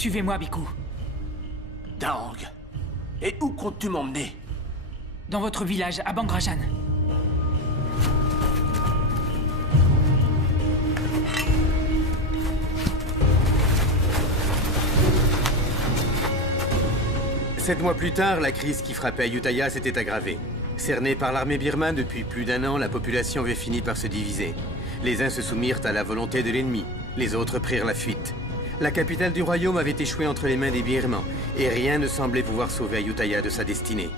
Suivez-moi, Biku. Dang. Et où comptes-tu m'emmener? Dans votre village, à Bangrajan. Sept mois plus tard, la crise qui frappait Ayutthaya s'était aggravée. Cernée par l'armée birmane depuis plus d'un an, la population avait fini par se diviser. Les uns se soumirent à la volonté de l'ennemi, les autres prirent la fuite. La capitale du royaume avait échoué entre les mains des Birmans, et rien ne semblait pouvoir sauver Ayutthaya de sa destinée.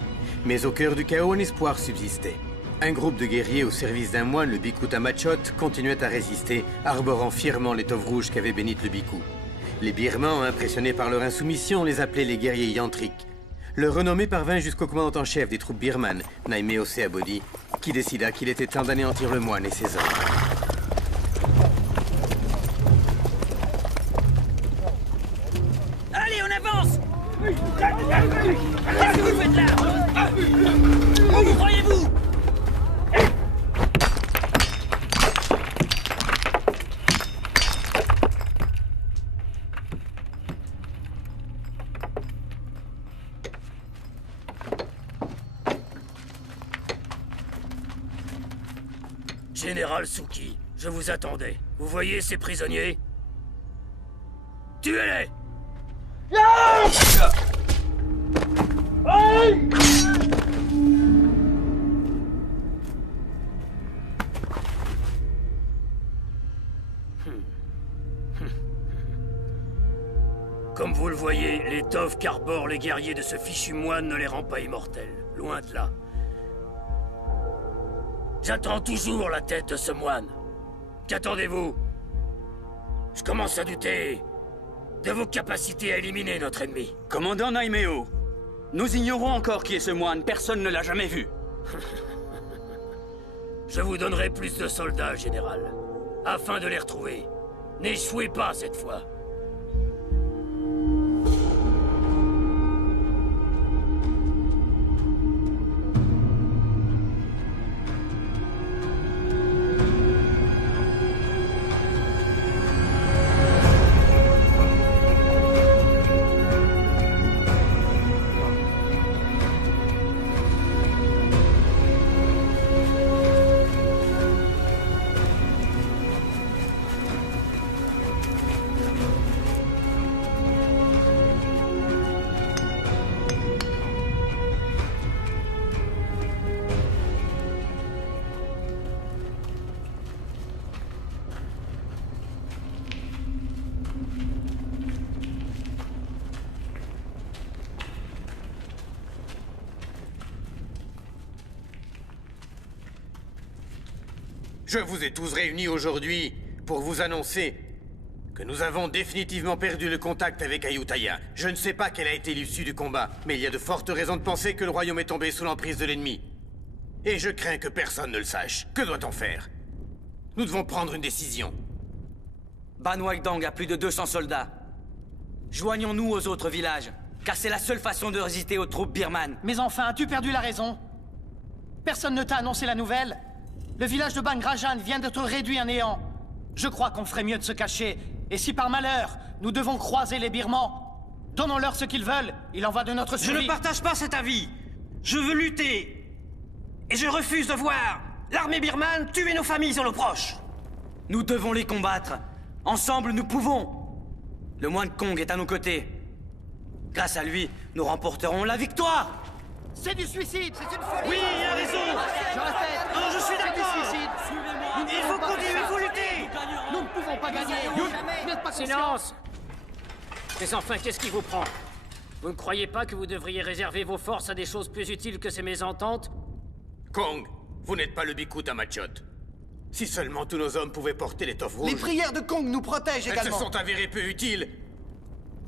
Mais au cœur du chaos, un espoir subsistait. Un groupe de guerriers au service d'un moine, le Bhikkhu Tamachot, continuait à résister, arborant fièrement l'étoffe rouge qu'avait bénite le Bhikkhu. Les Birmans, impressionnés par leur insoumission, les appelaient les guerriers yantriques. Leur renommée parvint jusqu'au commandant en chef des troupes birmanes, Naimeo Seabody, qui décida qu'il était temps d'anéantir le moine et ses hommes. Allez, on avance! Qu'est-ce que vous faites là? Où vous croyez-vous? Général Suki, je vous attendais. Vous voyez ces prisonniers? Tuez-les! Comme vous le voyez, l'étoffe qu'arborent les guerriers de ce fichu moine ne les rend pas immortels. Loin de là. J'attends toujours la tête de ce moine. Qu'attendez-vous? Je commence à douter de vos capacités à éliminer notre ennemi. Commandant Naimeo, nous ignorons encore qui est ce moine. Personne ne l'a jamais vu. Je vous donnerai plus de soldats, général, afin de les retrouver. N'échouez pas cette fois. Je vous ai tous réunis aujourd'hui pour vous annoncer que nous avons définitivement perdu le contact avec Ayutthaya. Je ne sais pas quelle a été l'issue du combat, mais il y a de fortes raisons de penser que le royaume est tombé sous l'emprise de l'ennemi. Et je crains que personne ne le sache. Que doit-on faire? Nous devons prendre une décision. Ban Wagdang a plus de 200 soldats. Joignons-nous aux autres villages, car c'est la seule façon de résister aux troupes birmanes. Mais enfin, as-tu perdu la raison? Personne ne t'a annoncé la nouvelle? Le village de Bangrajan vient d'être réduit à néant. Je crois qu'on ferait mieux de se cacher. Et si par malheur, nous devons croiser les Birmans, donnons-leur ce qu'ils veulent. Il en va de notre survie. Je ne partage pas cet avis. Je veux lutter. Et je refuse de voir l'armée birmane tuer nos familles et nos proches. Nous devons les combattre. Ensemble, nous pouvons. Le moine Kong est à nos côtés. Grâce à lui, nous remporterons la victoire. C'est du suicide, c'est une folie. Oui, il a raison. Je répète. Non, je suis d'accord. C'est du suicide. Il faut continuer, il faut lutter. Nous ne pouvons pas gagner. Vous n'êtes pas conscients. Silence! Mais enfin, qu'est-ce qui vous prend? Vous ne croyez pas que vous devriez réserver vos forces à des choses plus utiles que ces mésententes? Kong, vous n'êtes pas le Bhikkhu Tamachot. Si seulement tous nos hommes pouvaient porter l'étoffe rouge... Les prières de Kong nous protègent Elles également. se sont avérées peu utiles.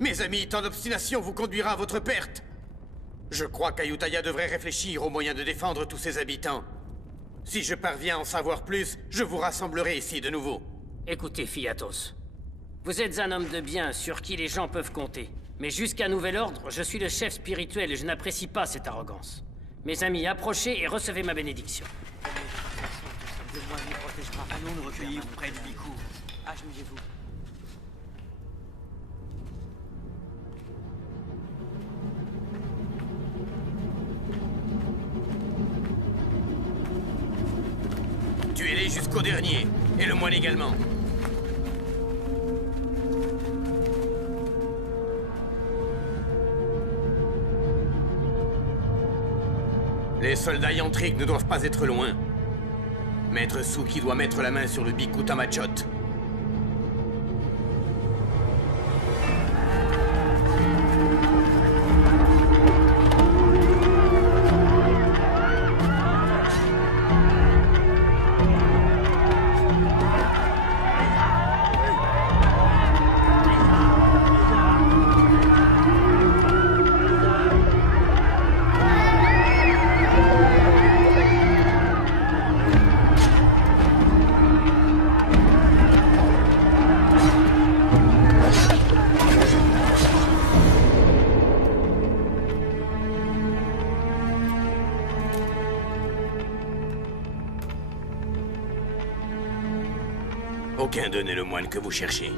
Mes amis, tant d'obstination vous conduira à votre perte. Je crois qu'Ayutthaya devrait réfléchir aux moyens de défendre tous ses habitants. Si je parviens à en savoir plus, je vous rassemblerai ici de nouveau. Écoutez, Fiatos. Vous êtes un homme de bien sur qui les gens peuvent compter. Mais jusqu'à nouvel ordre, je suis le chef spirituel et je n'apprécie pas cette arrogance. Mes amis, approchez et recevez ma bénédiction. Allons nous recueillir près du Bhikkhu. Agenouillez-vous. Tuez-les jusqu'au dernier. Et le moine également. Les soldats yantriques ne doivent pas être loin. Maître Suki doit mettre la main sur le Bhikkhu Tamachot. Aucun d'eux n'est le moine que vous cherchez.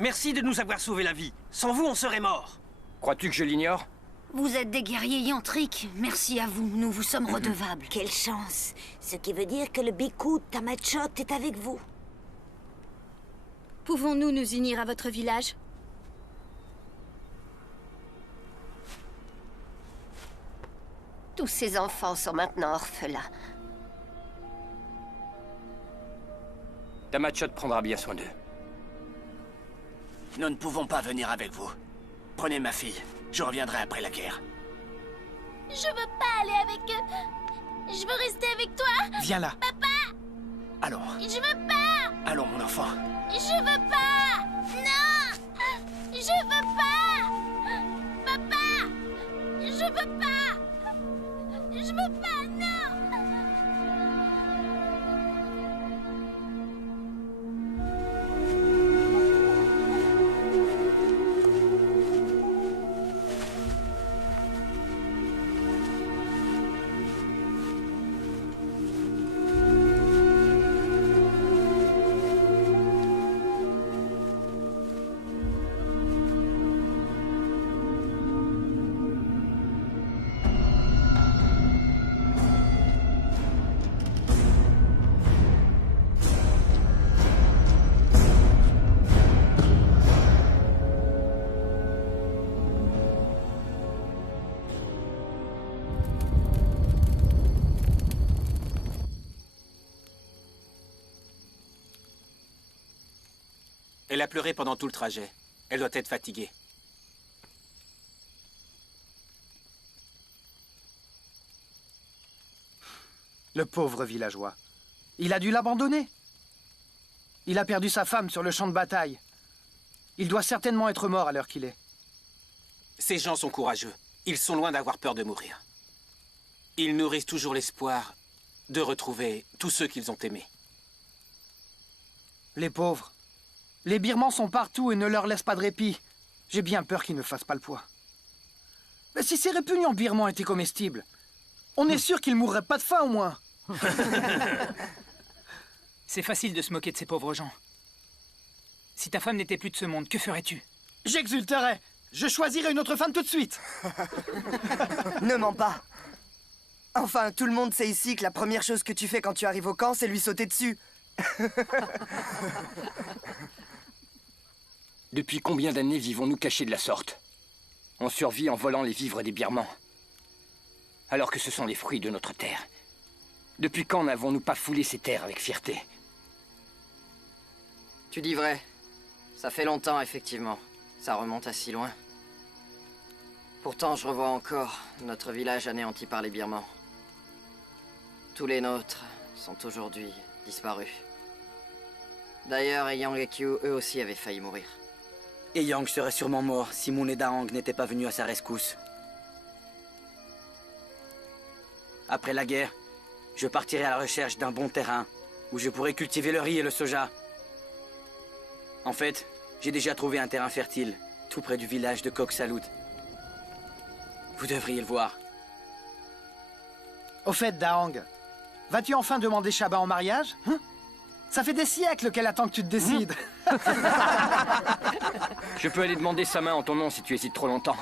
Merci de nous avoir sauvé la vie. Sans vous, on serait morts. Crois-tu que je l'ignore? Vous êtes des guerriers yantriques. Merci à vous, nous vous sommes redevables. Quelle chance. Ce qui veut dire que le Biku Tamachot est avec vous. Pouvons-nous nous unir à votre village? Tous ces enfants sont maintenant orphelins. Tamachot prendra bien soin d'eux. Nous ne pouvons pas venir avec vous. Prenez ma fille. Je reviendrai après la guerre. Je veux pas aller avec eux. Je veux rester avec toi. Viens là. Allons. Je veux pas. Allons, mon enfant. Je veux pas. Non. Je veux pas. Papa. Je veux pas. Je veux pas, non. Elle a pleuré pendant tout le trajet. Elle doit être fatiguée. Le pauvre villageois. Il a dû l'abandonner. Il a perdu sa femme sur le champ de bataille. Il doit certainement être mort à l'heure qu'il est. Ces gens sont courageux. Ils sont loin d'avoir peur de mourir. Ils nourrissent toujours l'espoir de retrouver tous ceux qu'ils ont aimés. Les pauvres. Les Birmans sont partout et ne leur laissent pas de répit. J'ai bien peur qu'ils ne fassent pas le poids. Mais si ces répugnants birmans étaient comestibles, on est sûr qu'ils mourraient pas de faim au moins. C'est facile de se moquer de ces pauvres gens. Si ta femme n'était plus de ce monde, que ferais-tu? J'exulterais. Je choisirais une autre femme tout de suite. Ne mens pas. Enfin, tout le monde sait ici que la première chose que tu fais quand tu arrives au camp, c'est lui sauter dessus. Depuis combien d'années vivons-nous cachés de la sorte? On survit en volant les vivres des Birmans. Alors que ce sont les fruits de notre terre. Depuis quand n'avons-nous pas foulé ces terres avec fierté? Tu dis vrai. Ça fait longtemps, effectivement. Ça remonte à si loin. Pourtant, je revois encore notre village anéanti par les Birmans. Tous les nôtres sont aujourd'hui disparus. D'ailleurs, Eyang et Kyu, eux aussi, avaient failli mourir. Eyang serait sûrement mort si Moon et Daang n'étaient pas venus à sa rescousse. Après la guerre, je partirai à la recherche d'un bon terrain où je pourrai cultiver le riz et le soja. En fait, j'ai déjà trouvé un terrain fertile, tout près du village de Kok Salut. Vous devriez le voir. Au fait, Daang, vas-tu enfin demander Shaba en mariage, hein? Ça fait des siècles qu'elle attend que tu te décides. Je peux aller demander sa main en ton nom si tu hésites trop longtemps.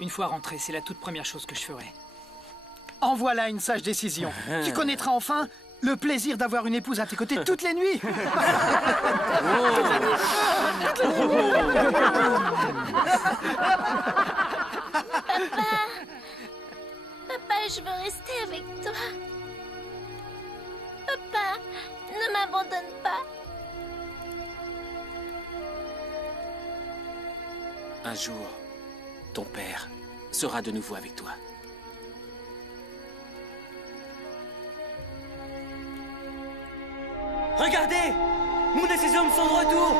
Une fois rentré, c'est la toute première chose que je ferai. En voilà une sage décision. Tu connaîtras enfin le plaisir d'avoir une épouse à tes côtés toutes les nuits. Papa, je veux rester avec toi. Papa, ne m'abandonne pas. Un jour, ton père sera de nouveau avec toi. Regardez! Moon et ses hommes sont de retour!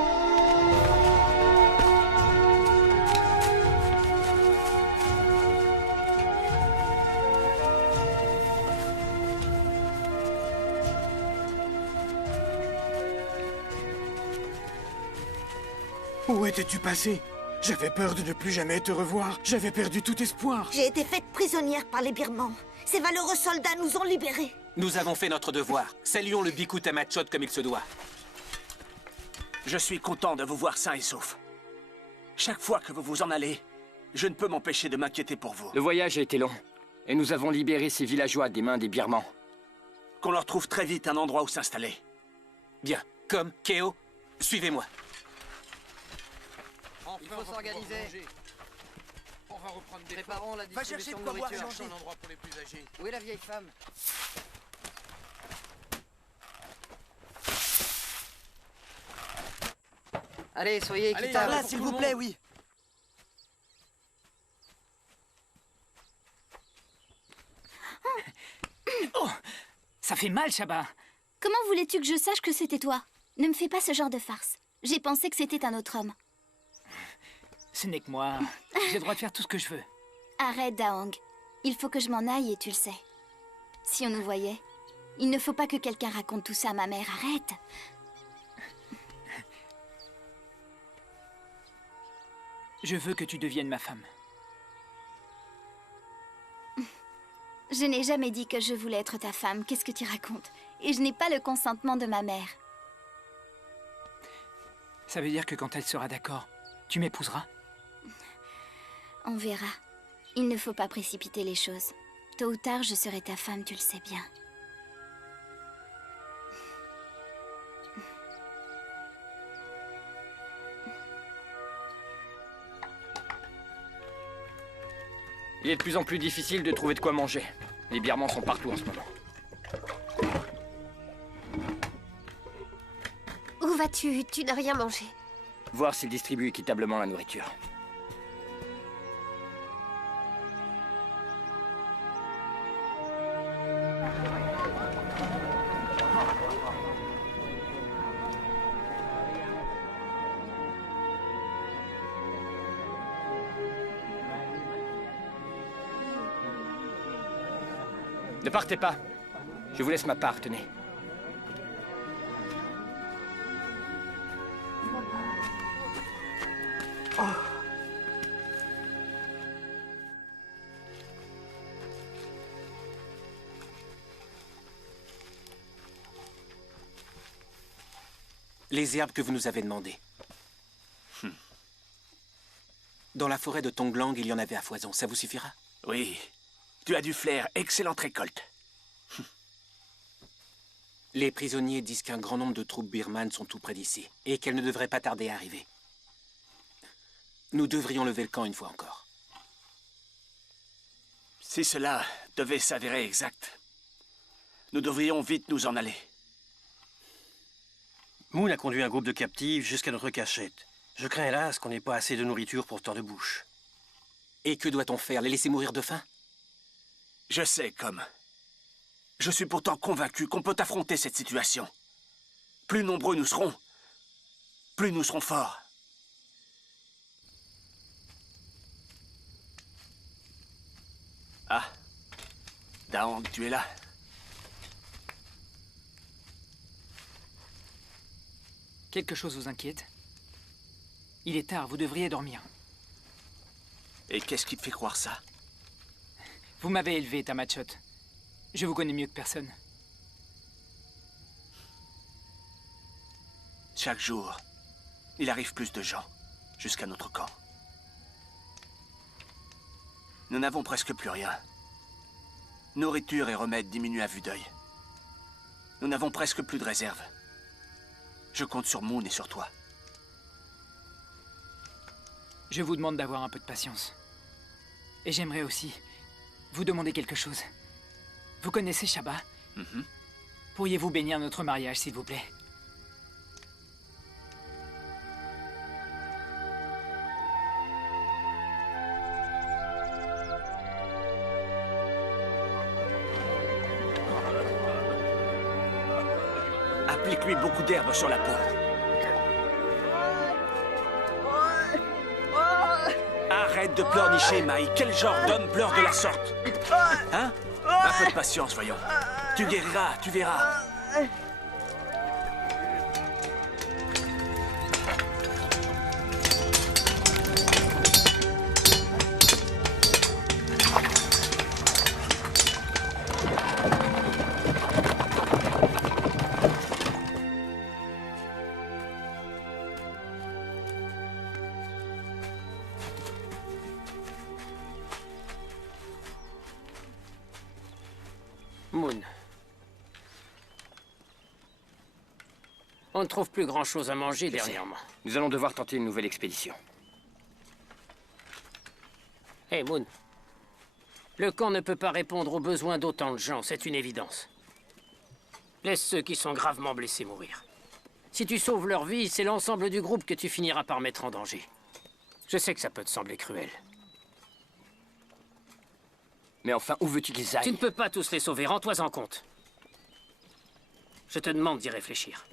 Où étais-tu passé? J'avais peur de ne plus jamais te revoir. J'avais perdu tout espoir. J'ai été faite prisonnière par les Birmans. Ces valeureux soldats nous ont libérés. Nous avons fait notre devoir. Saluons le Biku Tamachot comme il se doit. Je suis content de vous voir sain et sauf. Chaque fois que vous vous en allez, je ne peux m'empêcher de m'inquiéter pour vous. Le voyage a été long, et nous avons libéré ces villageois des mains des Birmans. Qu'on leur trouve très vite un endroit où s'installer. Bien. Comme, Keo, suivez-moi. Il faut s'organiser. On va reprendre des Préparons la Va chercher distribution de de quoi boire et nourriture. manger. Un endroit pour les plus âgés. Où est la vieille femme? Allez, soyez équitables. Là, s'il vous plaît, oui. Oh, ça fait mal, Shaba. Comment voulais-tu que je sache que c'était toi? Ne me fais pas ce genre de farce. J'ai pensé que c'était un autre homme. Ce n'est que moi. J'ai le droit de faire tout ce que je veux. Arrête, Daong. Il faut que je m'en aille et tu le sais. Si on nous voyait, il ne faut pas que quelqu'un raconte tout ça à ma mère. Arrête. Je veux que tu deviennes ma femme. Je n'ai jamais dit que je voulais être ta femme. Qu'est-ce que tu racontes? Et je n'ai pas le consentement de ma mère. Ça veut dire que quand elle sera d'accord, tu m'épouseras? On verra. Il ne faut pas précipiter les choses. Tôt ou tard, je serai ta femme, tu le sais bien. Il est de plus en plus difficile de trouver de quoi manger. Les Birmans sont partout en ce moment. Où vas-tu? Tu n'as rien mangé. Voir s'ils distribuent équitablement la nourriture. Ne partez pas. Je vous laisse ma part, tenez. Les herbes que vous nous avez demandées. Dans la forêt de Tonglang, il y en avait à foison. Ça vous suffira? Oui. Tu as du flair. Excellente récolte. Les prisonniers disent qu'un grand nombre de troupes birmanes sont tout près d'ici et qu'elles ne devraient pas tarder à arriver. Nous devrions lever le camp une fois encore. Si cela devait s'avérer exact, nous devrions vite nous en aller. Moon a conduit un groupe de captifs jusqu'à notre cachette. Je crains hélas qu'on n'ait pas assez de nourriture pour tant de bouches. Et que doit-on faire? Les laisser mourir de faim? Je sais, comme. Je suis pourtant convaincu qu'on peut affronter cette situation. Plus nombreux nous serons, plus nous serons forts. Ah, Daong, tu es là. Quelque chose vous inquiète? Il est tard, vous devriez dormir. Et qu'est-ce qui te fait croire ça? Vous m'avez élevé, Tamachot. Je vous connais mieux que personne. Chaque jour, il arrive plus de gens jusqu'à notre camp. Nous n'avons presque plus rien. Nourriture et remèdes diminuent à vue d'œil. Nous n'avons presque plus de réserve. Je compte sur Moon et sur toi. Je vous demande d'avoir un peu de patience. Et j'aimerais aussi vous demander quelque chose. Vous connaissez Shaba? Pourriez-vous bénir notre mariage, s'il vous plaît? Applique-lui beaucoup d'herbe sur la peau. Arrête de pleurnicher, Mai. Quel genre d'homme pleure de la sorte? Hein? Un peu de patience, voyons. Tu guériras, tu verras. Moon. On ne trouve plus grand-chose à manger dernièrement. Nous allons devoir tenter une nouvelle expédition. Hey, Moon. Le camp ne peut pas répondre aux besoins d'autant de gens, c'est une évidence. Laisse ceux qui sont gravement blessés mourir. Si tu sauves leur vie, c'est l'ensemble du groupe que tu finiras par mettre en danger. Je sais que ça peut te sembler cruel. Mais enfin, où veux-tu qu'ils aillent? Tu ne peux pas tous les sauver, rends-toi en compte. Je te demande d'y réfléchir.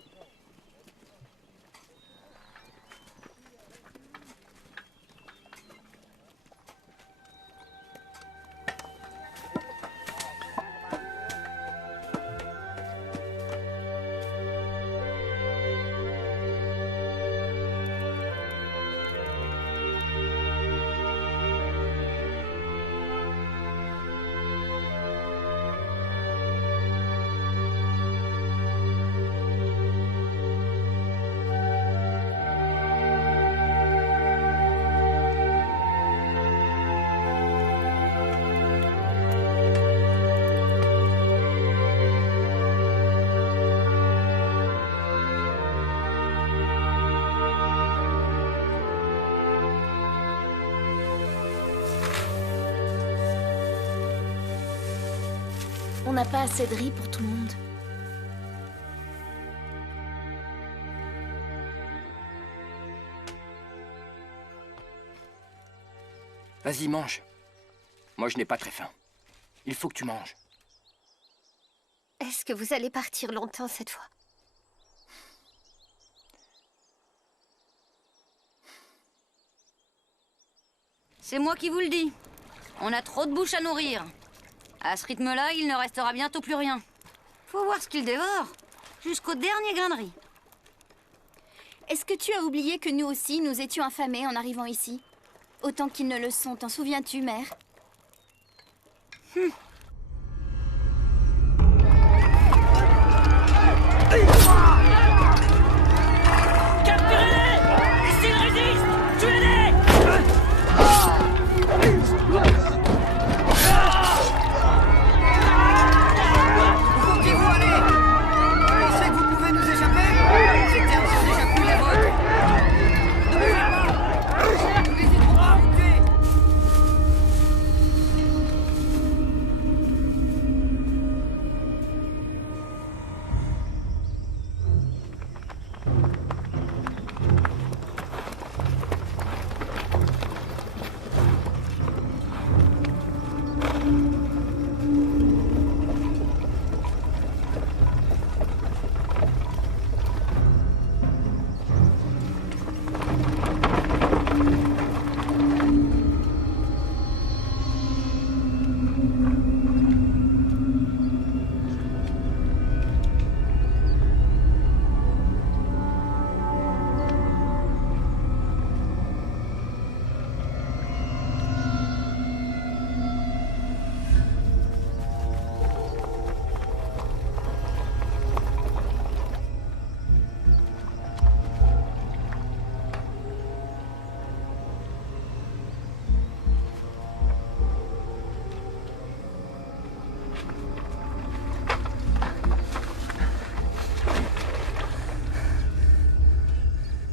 On n'a pas assez de riz pour tout le monde. Vas-y, mange. Moi, je n'ai pas très faim. Il faut que tu manges. Est-ce que vous allez partir longtemps cette fois? C'est moi qui vous le dis. On a trop de bouches à nourrir. À ce rythme-là, il ne restera bientôt plus rien. Faut voir ce qu'il dévore. Jusqu'au dernier grain de riz. Est-ce que tu as oublié que nous aussi, nous étions affamés en arrivant ici? Autant qu'ils ne le sont, t'en souviens-tu, mère? Capturez-les! Et s'ils résistent, tuez-les! Comptez-vous aller? Pensez que vous pouvez nous échapper? Ces terres sont déjà plus les vôtres. Ne bougez pas! Nous n'hésiterons pas à vous tuer!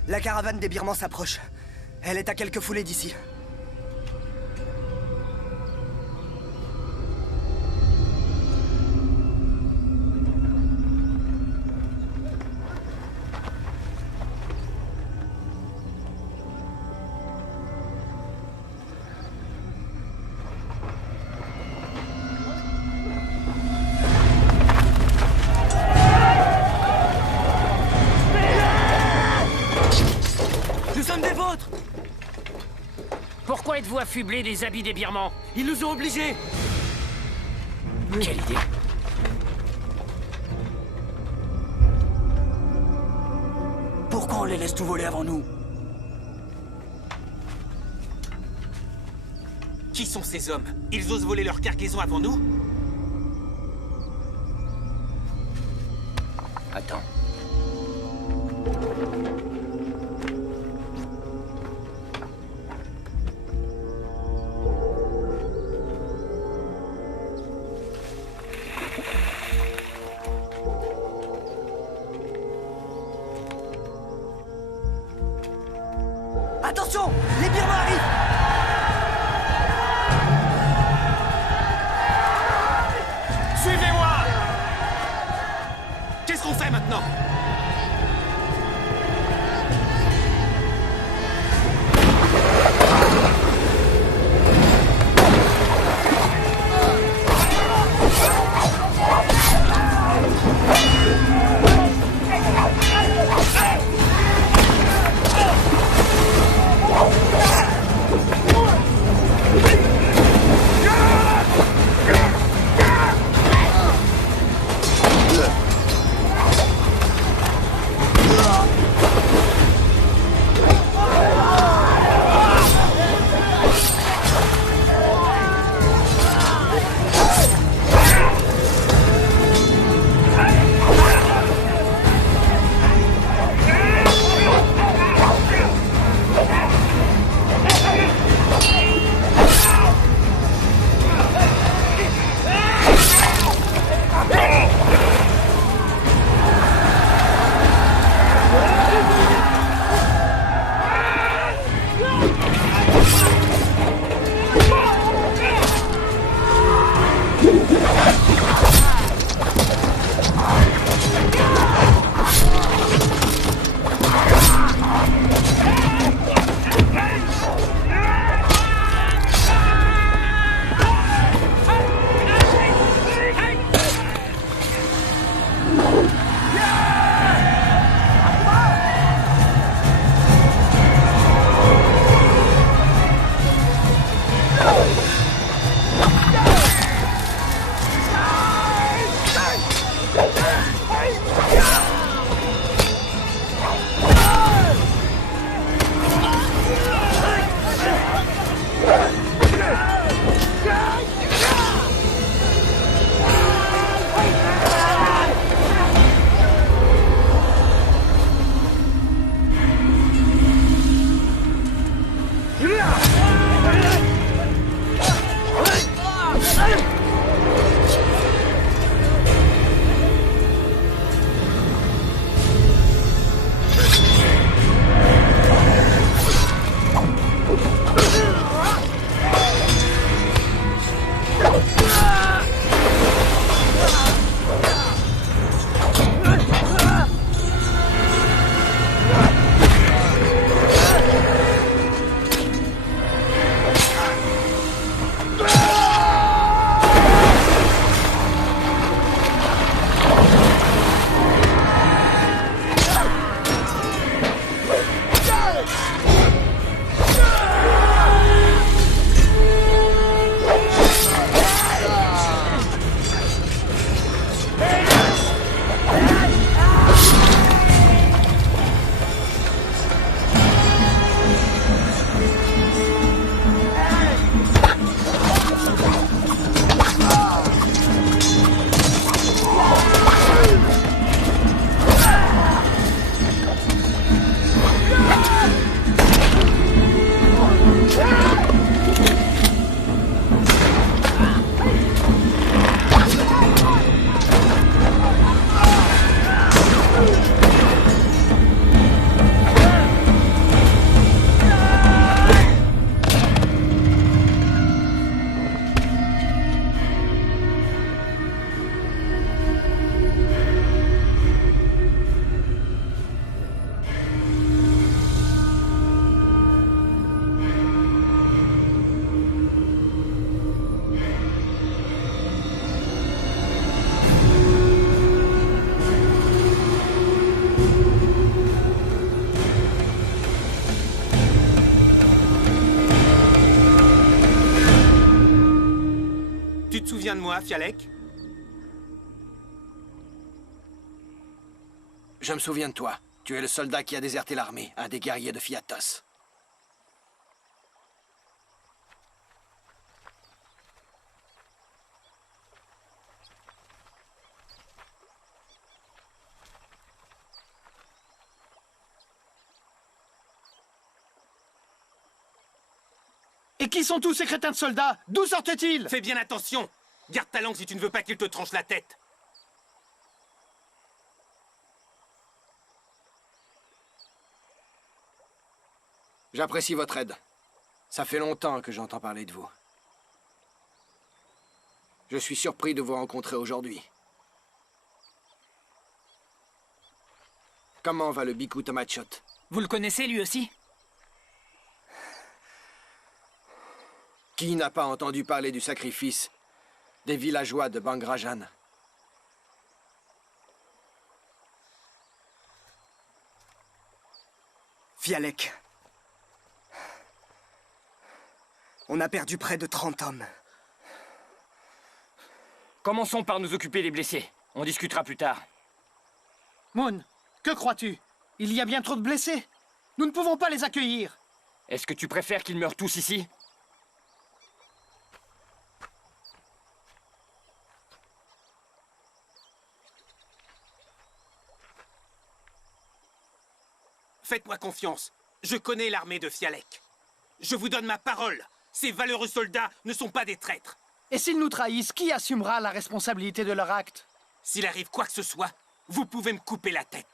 La caravane des Birmans s'approche. Elle est à quelques foulées d'ici. Pourquoi êtes-vous affublés des habits des Birmans? Ils nous ont obligés. Quelle idée! Pourquoi on les laisse tout voler avant nous? Qui sont ces hommes? Ils osent voler leur cargaison avant nous? Attends. Attention! Les Birmans arrivent! Suivez-moi! Qu'est-ce qu'on fait maintenant? souviens de moi, Fialek? Je me souviens de toi. Tu es le soldat qui a déserté l'armée, un des guerriers de Fiatos. Et qui sont tous ces crétins de soldats? D'où sortent-ils? Fais bien attention! Garde ta langue si tu ne veux pas qu'il te tranche la tête! J'apprécie votre aide. Ça fait longtemps que j'entends parler de vous. Je suis surpris de vous rencontrer aujourd'hui. Comment va le Biku Tamachot? Vous le connaissez, lui aussi? Qui n'a pas entendu parler du sacrifice des villageois de Bangrajan? Fialek. On a perdu près de 30 hommes. Commençons par nous occuper des blessés. On discutera plus tard. Moon, que crois-tu? Il y a bien trop de blessés. Nous ne pouvons pas les accueillir. Est-ce que tu préfères qu'ils meurent tous ici? Faites-moi confiance. Je connais l'armée de Fialek. Je vous donne ma parole. Ces valeureux soldats ne sont pas des traîtres. Et s'ils nous trahissent, qui assumera la responsabilité de leur acte? S'il arrive quoi que ce soit, vous pouvez me couper la tête.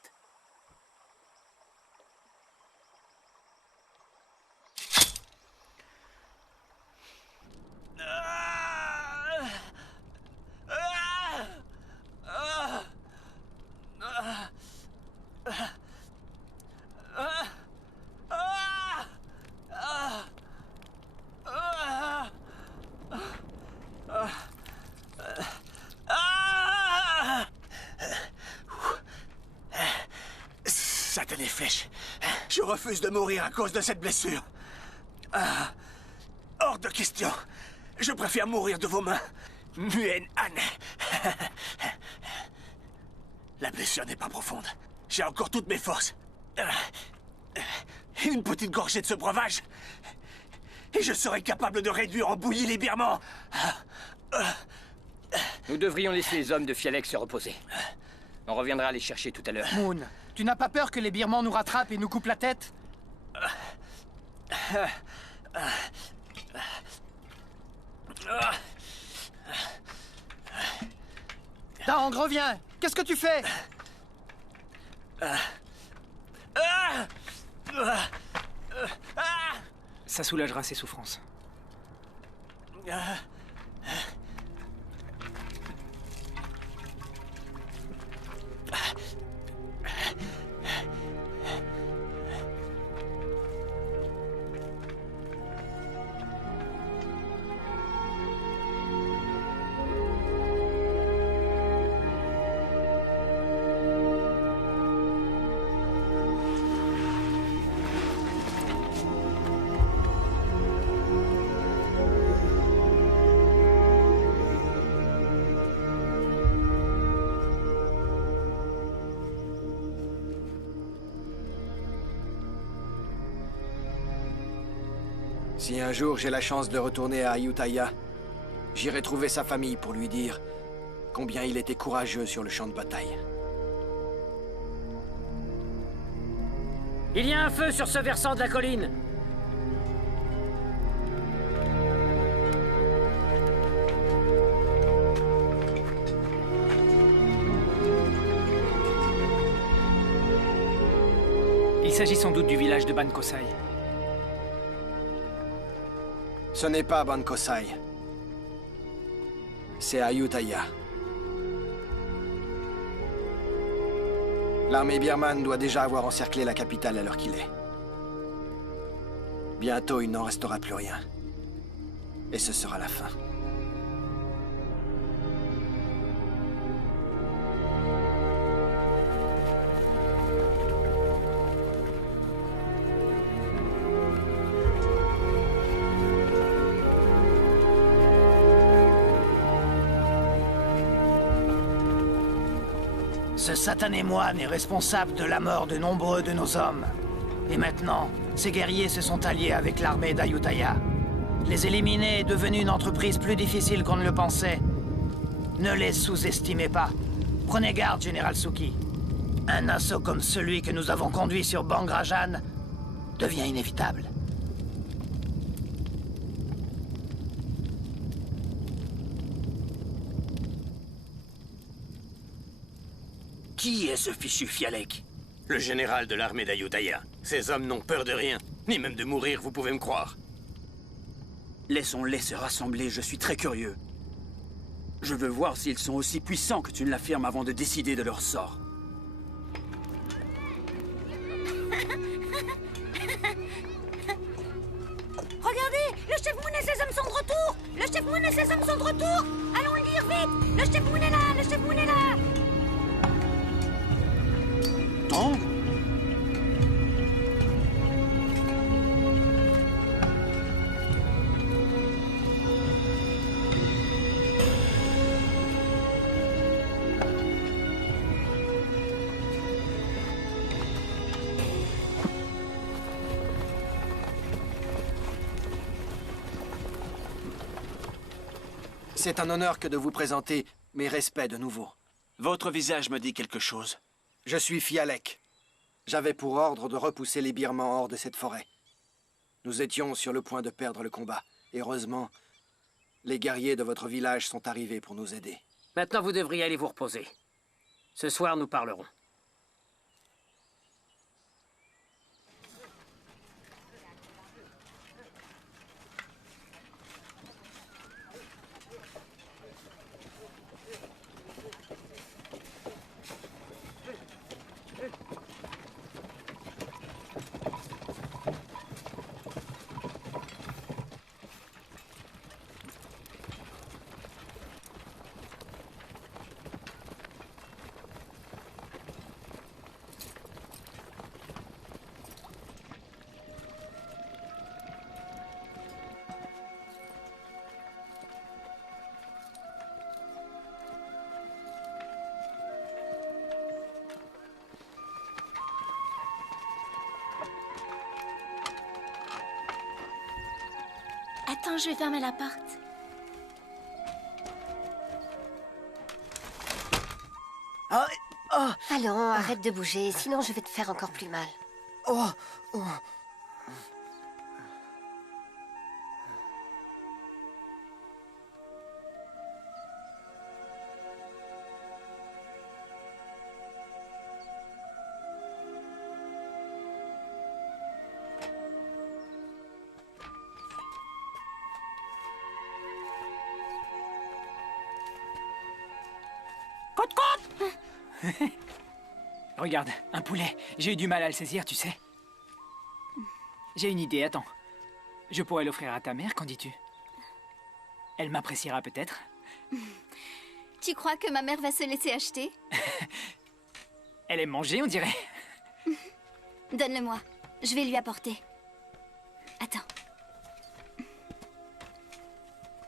Satanées flèches. Je refuse de mourir à cause de cette blessure. Hors de question. Je préfère mourir de vos mains. Muen Han. La blessure n'est pas profonde. J'ai encore toutes mes forces. Une petite gorgée de ce breuvage. Et je serai capable de réduire en bouillie les birmans. Nous devrions laisser les hommes de Fialek se reposer. On reviendra les chercher tout à l'heure. Moon, tu n'as pas peur que les Birmans nous rattrapent et nous coupent la tête? Tang, reviens! Qu'est-ce que tu fais? Ça soulagera ses souffrances. Si un jour j'ai la chance de retourner à Ayutthaya, j'irai trouver sa famille pour lui dire combien il était courageux sur le champ de bataille. Il y a un feu sur ce versant de la colline. Il s'agit sans doute du village de Ban Kosai. Ce n'est pas Ban Kosai. C'est Ayutthaya. L'armée birmane doit déjà avoir encerclé la capitale à l'heure qu'il est. Bientôt, il n'en restera plus rien. Et ce sera la fin. Ce satané moine est responsable de la mort de nombreux de nos hommes. Et maintenant, ces guerriers se sont alliés avec l'armée d'Ayutthaya. Les éliminer est devenu une entreprise plus difficile qu'on ne le pensait. Ne les sous-estimez pas. Prenez garde, Général Suki. Un assaut comme celui que nous avons conduit sur Bangrajan devient inévitable. Qui est ce fichu Fialek? Le général de l'armée d'Ayutthaya. Ces hommes n'ont peur de rien, ni même de mourir, vous pouvez me croire. Laissons-les se rassembler, je suis très curieux. Je veux voir s'ils sont aussi puissants que tu ne l'affirmes avant de décider de leur sort. Regardez, le chef Moon et ses hommes sont de retour. Le chef Moon et ses hommes sont de retour. Allons le dire vite. Le chef Moon est là, le chef Moon est là. Tang ? C'est un honneur que de vous présenter mes respects de nouveau. Votre visage me dit quelque chose. Je suis Fialek. J'avais pour ordre de repousser les Birmans hors de cette forêt. Nous étions sur le point de perdre le combat. Heureusement, les guerriers de votre village sont arrivés pour nous aider. Maintenant, vous devriez aller vous reposer. Ce soir, nous parlerons. Attends, je vais fermer la porte. Allons, arrête de bouger, sinon je vais te faire encore plus mal. Regarde, un poulet. J'ai eu du mal à le saisir, tu sais. J'ai une idée, attends. Je pourrais l'offrir à ta mère, qu'en dis-tu? Elle m'appréciera peut-être. Tu crois que ma mère va se laisser acheter? Elle aime manger, on dirait. Donne-le-moi. Je vais lui apporter. Attends.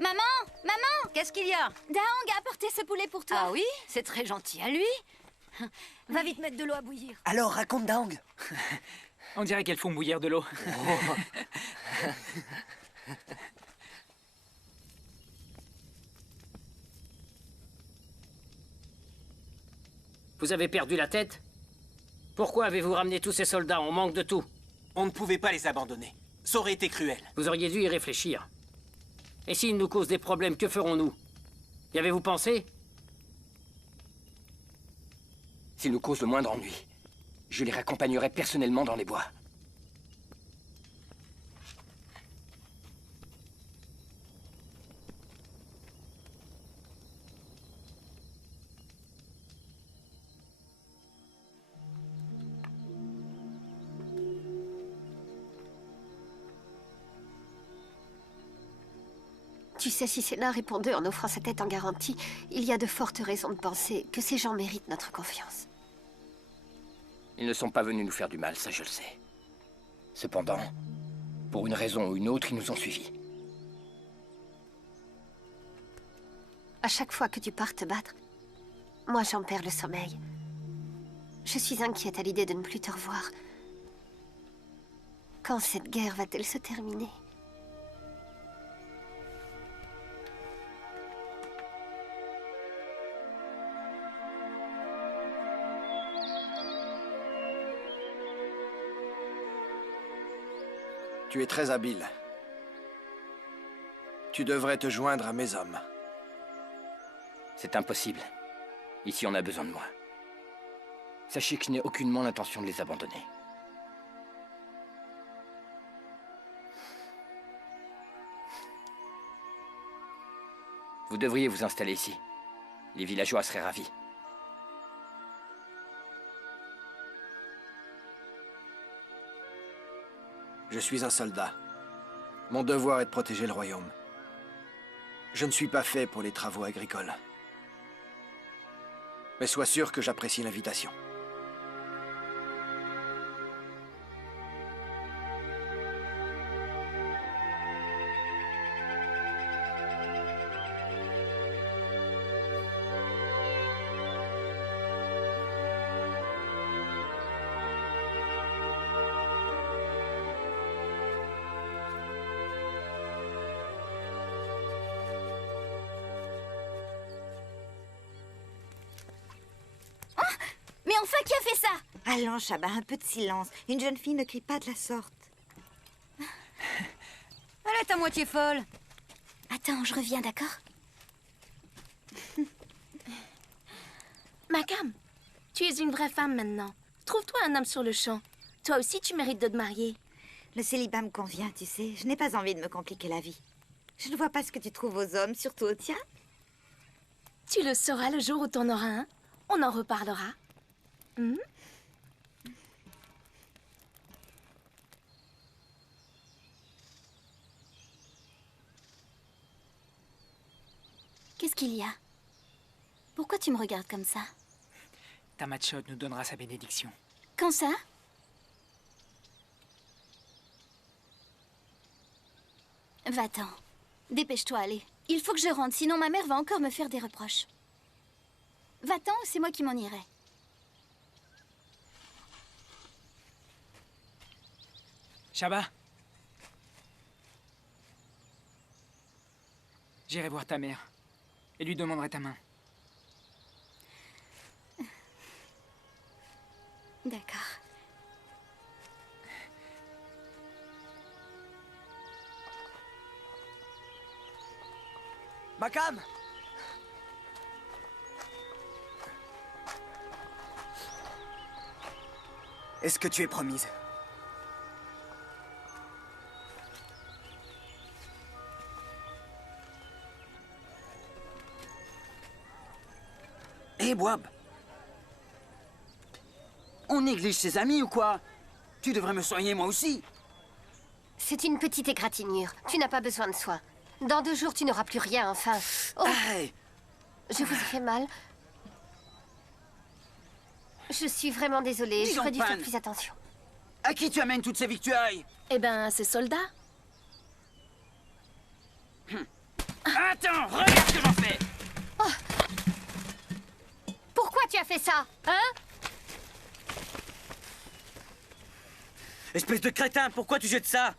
Maman! Maman! Qu'est-ce qu'il y a? Daong a apporté ce poulet pour toi. Ah oui? C'est très gentil à lui. Va vite mettre de l'eau à bouillir. Alors, raconte Daong. On dirait qu'elles font bouillir de l'eau. Vous avez perdu la tête? Pourquoi avez-vous ramené tous ces soldats? On manque de tout. On ne pouvait pas les abandonner. Ça aurait été cruel. Vous auriez dû y réfléchir. Et s'ils nous causent des problèmes, que ferons-nous? Y avez-vous pensé? S'ils nous causent le moindre ennui, je les raccompagnerai personnellement dans les bois. Tu sais, si c'est l'un répondeux en offrant sa tête en garantie, il y a de fortes raisons de penser que ces gens méritent notre confiance. Ils ne sont pas venus nous faire du mal, ça je le sais. Cependant, pour une raison ou une autre, ils nous ont suivis. À chaque fois que tu pars te battre, moi j'en perds le sommeil. Je suis inquiète à l'idée de ne plus te revoir. Quand cette guerre va-t-elle se terminer? Tu es très habile. Tu devrais te joindre à mes hommes. C'est impossible. Ici, on a besoin de moi. Sachez que je n'ai aucunement l'intention de les abandonner. Vous devriez vous installer ici. Les villageois seraient ravis. Je suis un soldat. Mon devoir est de protéger le royaume. Je ne suis pas fait pour les travaux agricoles. Mais sois sûr que j'apprécie l'invitation. Mais enfin, qui a fait ça? Allons, Shaba, un peu de silence. Une jeune fille ne crie pas de la sorte. Elle est à moitié folle. Attends, je reviens, d'accord? Makam, tu es une vraie femme maintenant. Trouve-toi un homme sur le champ. Toi aussi, tu mérites de te marier. Le célibat me convient, tu sais. Je n'ai pas envie de me compliquer la vie. Je ne vois pas ce que tu trouves aux hommes, surtout au tien. Tu le sauras le jour où t'en auras un. On en reparlera. Hmm? Qu'est-ce qu'il y a? Pourquoi tu me regardes comme ça? Tamachot nous donnera sa bénédiction. Quand ça? Va-t'en. Dépêche-toi, allez. Il faut que je rentre, sinon ma mère va encore me faire des reproches. Va-t'en, c'est moi qui m'en irai. Shaba. J'irai voir ta mère et lui demanderai ta main. D'accord. Makam! Est-ce que tu es promise? Hé, Boab! On néglige ses amis ou quoi? Tu devrais me soigner moi aussi. C'est une petite égratignure. Tu n'as pas besoin de soins. Dans 2 jours, tu n'auras plus rien, enfin. Oh. Hey. Je vous ai fait mal. Je suis vraiment désolée. Dis J'aurais donc, dû faire Pan. plus attention. À qui tu amènes toutes ces victuailles? Eh ben, ces soldats. Attends, regarde ce que j'en fais! Pourquoi tu as fait ça? Hein? Espèce de crétin, pourquoi tu jettes ça?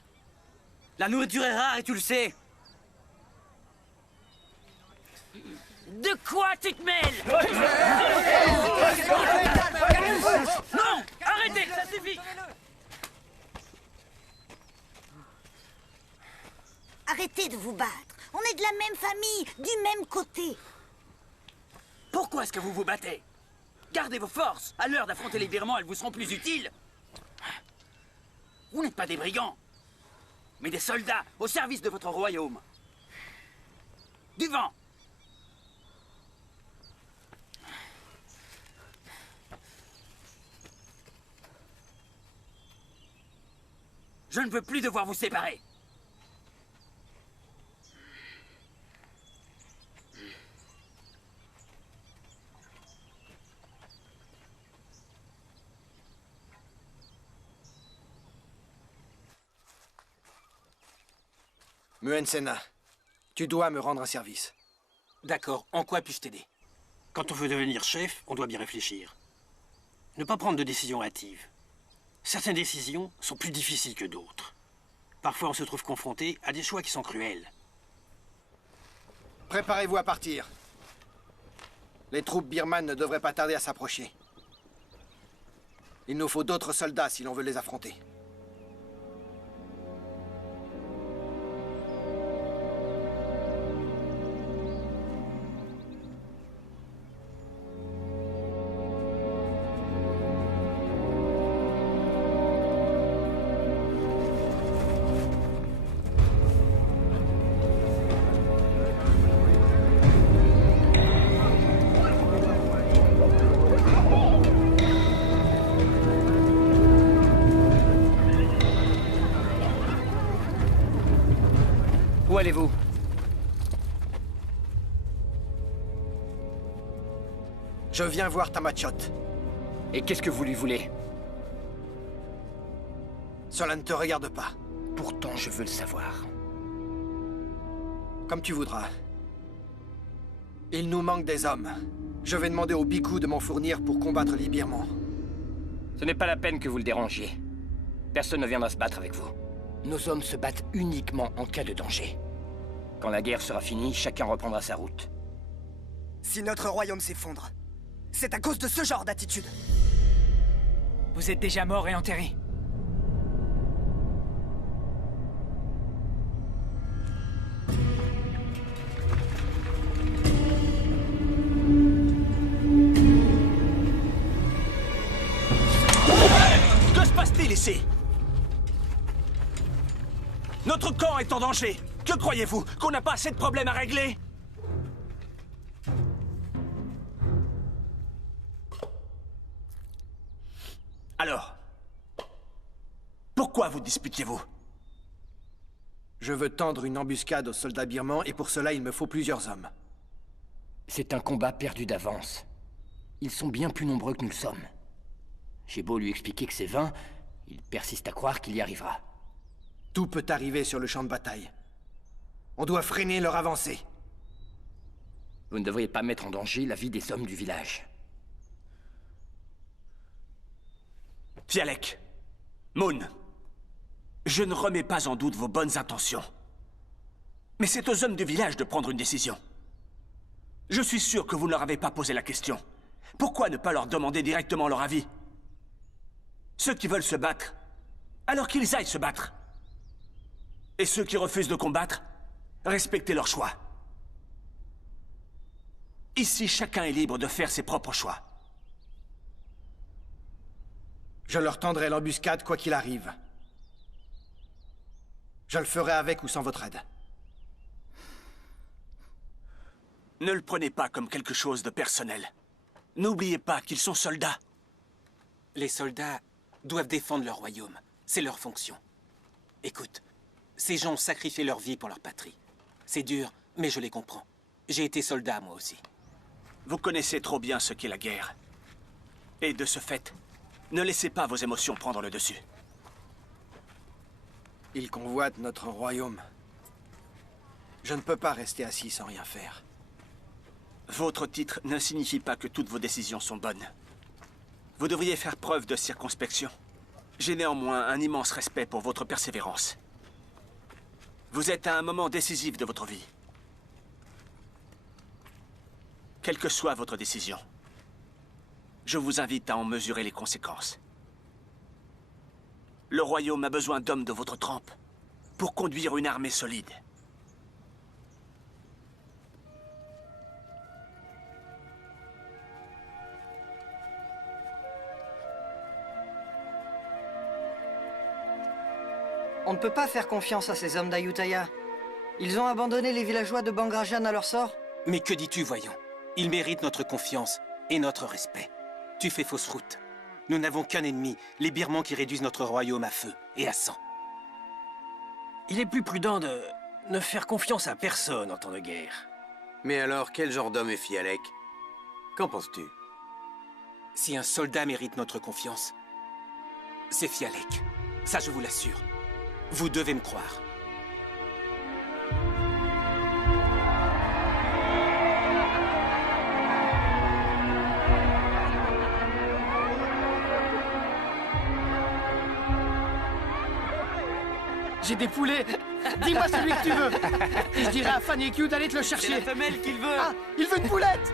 La nourriture est rare et tu le sais. De quoi tu te mêles? Non! Arrêtez, ça suffit! Arrêtez de vous battre. On est de la même famille, du même côté. Pourquoi est-ce que vous vous battez? Gardez vos forces. À l'heure d'affronter les Birmans, elles vous seront plus utiles. Vous n'êtes pas des brigands, mais des soldats au service de votre royaume. Du vent. Je ne veux plus devoir vous séparer. Muensena, tu dois me rendre un service. D'accord, en quoi puis-je t'aider? Quand on veut devenir chef, on doit bien réfléchir. Ne pas prendre de décisions hâtives. Certaines décisions sont plus difficiles que d'autres. Parfois, on se trouve confronté à des choix qui sont cruels. Préparez-vous à partir. Les troupes birmanes ne devraient pas tarder à s'approcher. Il nous faut d'autres soldats si l'on veut les affronter. allez-vous? Je viens voir Tamachot. Et qu'est-ce que vous lui voulez? Cela ne te regarde pas. Pourtant, je veux le savoir. Comme tu voudras. Il nous manque des hommes. Je vais demander au Biku de m'en fournir pour combattre les Birmans. Ce n'est pas la peine que vous le dérangiez. Personne ne viendra se battre avec vous. Nos hommes se battent uniquement en cas de danger. Quand la guerre sera finie, chacun reprendra sa route. Si notre royaume s'effondre, c'est à cause de ce genre d'attitude. Vous êtes déjà mort et enterré. Que se passe-t-il ici? Notre camp est en danger. Que croyez-vous? Qu'on n'a pas assez de problèmes à régler? Alors, pourquoi vous disputiez-vous? Je veux tendre une embuscade aux soldats birmans et pour cela il me faut plusieurs hommes. C'est un combat perdu d'avance. Ils sont bien plus nombreux que nous le sommes. J'ai beau lui expliquer que c'est vain, il persiste à croire qu'il y arrivera. Tout peut arriver sur le champ de bataille. On doit freiner leur avancée. Vous ne devriez pas mettre en danger la vie des hommes du village. Fialek, Moon, je ne remets pas en doute vos bonnes intentions. Mais c'est aux hommes du village de prendre une décision. Je suis sûr que vous ne leur avez pas posé la question. Pourquoi ne pas leur demander directement leur avis? Ceux qui veulent se battre, alors qu'ils aillent se battre. Et ceux qui refusent de combattre, respectez leur choix. Ici, chacun est libre de faire ses propres choix. Je leur tendrai l'embuscade quoi qu'il arrive. Je le ferai avec ou sans votre aide. Ne le prenez pas comme quelque chose de personnel. N'oubliez pas qu'ils sont soldats. Les soldats doivent défendre leur royaume. C'est leur fonction. Écoute, ces gens ont sacrifié leur vie pour leur patrie. C'est dur, mais je les comprends. J'ai été soldat, moi aussi. Vous connaissez trop bien ce qu'est la guerre. Et de ce fait, ne laissez pas vos émotions prendre le dessus. Ils convoitent notre royaume. Je ne peux pas rester assis sans rien faire. Votre titre ne signifie pas que toutes vos décisions sont bonnes. Vous devriez faire preuve de circonspection. J'ai néanmoins un immense respect pour votre persévérance. Vous êtes à un moment décisif de votre vie. Quelle que soit votre décision, je vous invite à en mesurer les conséquences. Le royaume a besoin d'hommes de votre trempe pour conduire une armée solide. On ne peut pas faire confiance à ces hommes d'Ayutthaya. Ils ont abandonné les villageois de Bangrajan à leur sort. Mais que dis-tu, voyons? Ils méritent notre confiance et notre respect. Tu fais fausse route. Nous n'avons qu'un ennemi, les Birmans qui réduisent notre royaume à feu et à sang. Il est plus prudent de ne faire confiance à personne en temps de guerre. Mais alors, quel genre d'homme est Fialek? Qu'en penses-tu? Si un soldat mérite notre confiance, c'est Fialek. Ça, je vous l'assure. Vous devez me croire. J'ai des poulets. Dis-moi celui que tu veux. Et je dirai à Fanny Q d'aller te le chercher. C'est la femelle qu'il veut. Ah, il veut une poulette.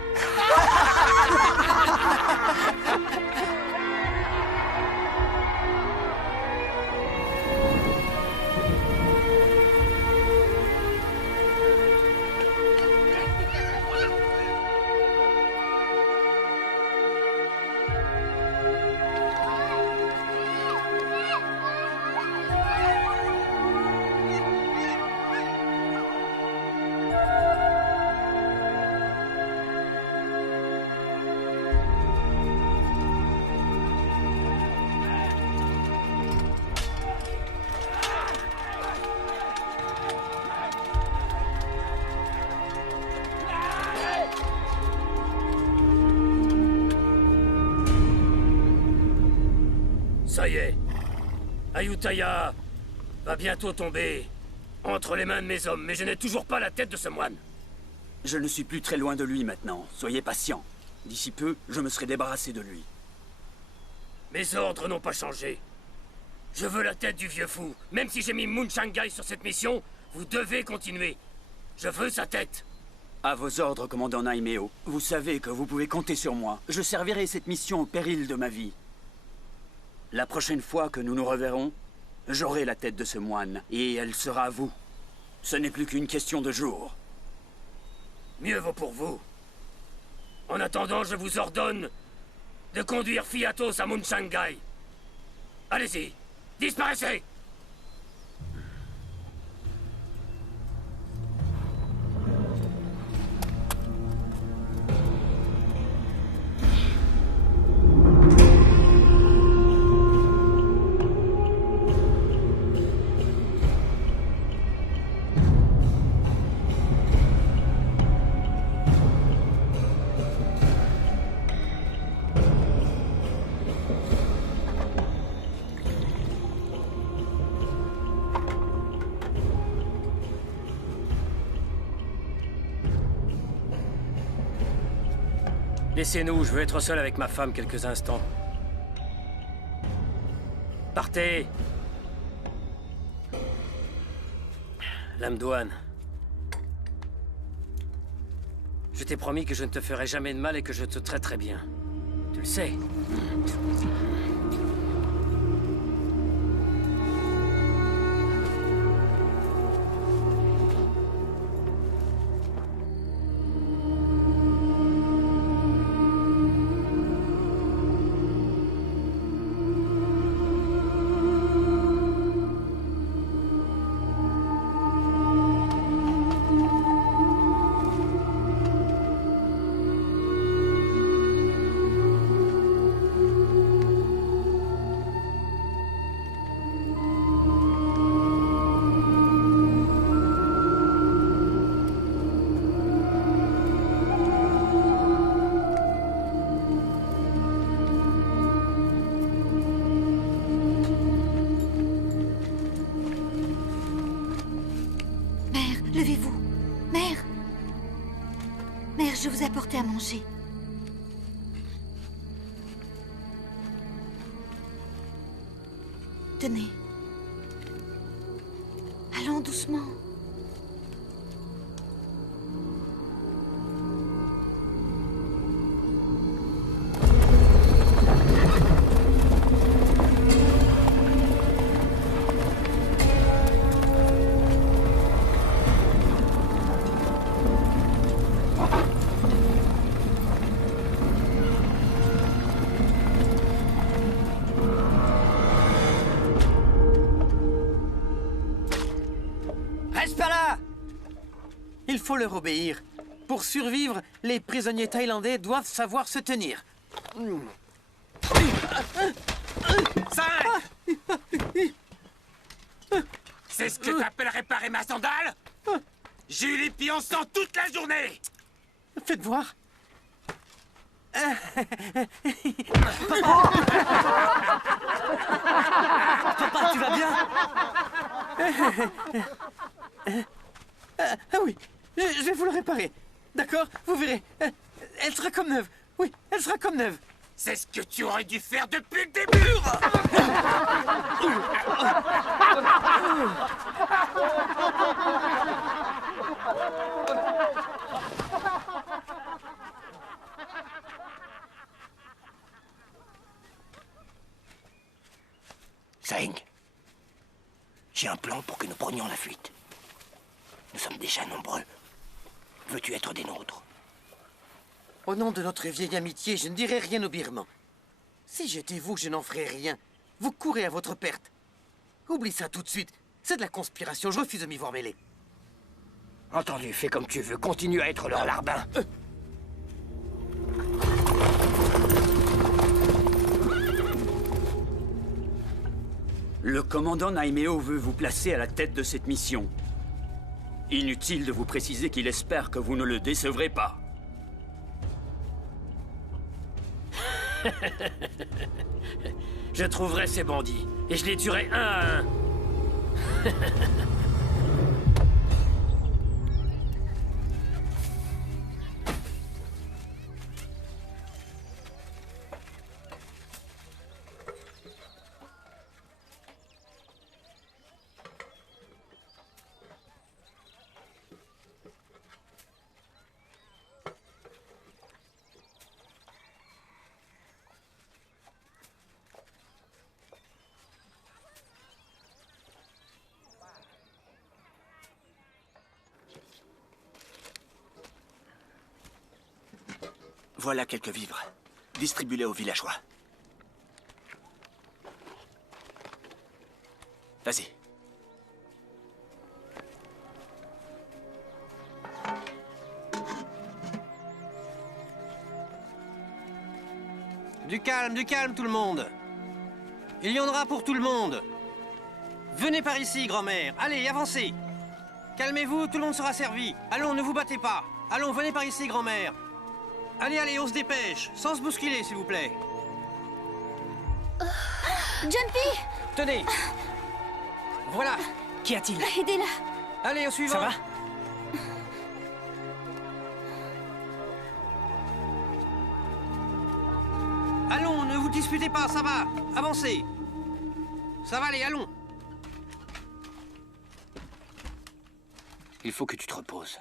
Ça y est. Ayutthaya va bientôt tomber entre les mains de mes hommes, mais je n'ai toujours pas la tête de ce moine. Je ne suis plus très loin de lui maintenant. Soyez patient. D'ici peu, je me serai débarrassé de lui. Mes ordres n'ont pas changé. Je veux la tête du vieux fou. Même si j'ai mis Mun Shangai sur cette mission, vous devez continuer. Je veux sa tête. À vos ordres, commandant Naimeo. Vous savez que vous pouvez compter sur moi. Je servirai cette mission au péril de ma vie. La prochaine fois que nous nous reverrons, j'aurai la tête de ce moine, et elle sera à vous. Ce n'est plus qu'une question de jours. Mieux vaut pour vous. En attendant, je vous ordonne de conduire Fiatos à Mun Shangai. Allez-y, disparaissez! Laissez-nous, je veux être seul avec ma femme quelques instants. Partez! Lame douane. Je t'ai promis que je ne te ferai jamais de mal et que je te traiterai bien. Tu le sais. Levez-vous. Mère. Mère, je vous ai apporté à manger. Tenez. Allons doucement. Il faut leur obéir. Pour survivre, les prisonniers thaïlandais doivent savoir se tenir. 5! C'est ce que t'appelles réparer ma sandale? J'ai eu les pieds en sang toute la journée! Faites voir. Papa, tu vas bien? Ah oui, je vais vous le réparer. D'accord? Vous verrez. Elle sera comme neuve. Oui, elle sera comme neuve. C'est ce que tu aurais dû faire depuis le début! Zeng, j'ai un plan pour que nous prenions la fuite. Nous sommes déjà nombreux. Veux-tu être des nôtres? Au nom de notre vieille amitié, je ne dirai rien aux Birmans. Si j'étais vous, je n'en ferais rien. Vous courez à votre perte. Oublie ça tout de suite. C'est de la conspiration, je refuse de m'y voir mêler. Entendu, fais comme tu veux. Continue à être leur larbin. Le commandant Naimeo veut vous placer à la tête de cette mission. Inutile de vous préciser qu'il espère que vous ne le décevrez pas. Je trouverai ces bandits, et je les tuerai un à un. Voilà quelques vivres. Distribuez-les aux villageois. Vas-y. Du calme tout le monde. Il y en aura pour tout le monde. Venez par ici, grand-mère. Allez, avancez. Calmez-vous, tout le monde sera servi. Allons, ne vous battez pas. Allons, venez par ici, grand-mère. Allez, on se dépêche. Sans se bousculer, s'il vous plaît. Jumpy! Tenez. Voilà. Qu'y a-t-il? Aidez-la. Allez, au suivant. Ça va? Allons, ne vous disputez pas, ça va. Avancez. Ça va aller, allons. Il faut que tu te reposes.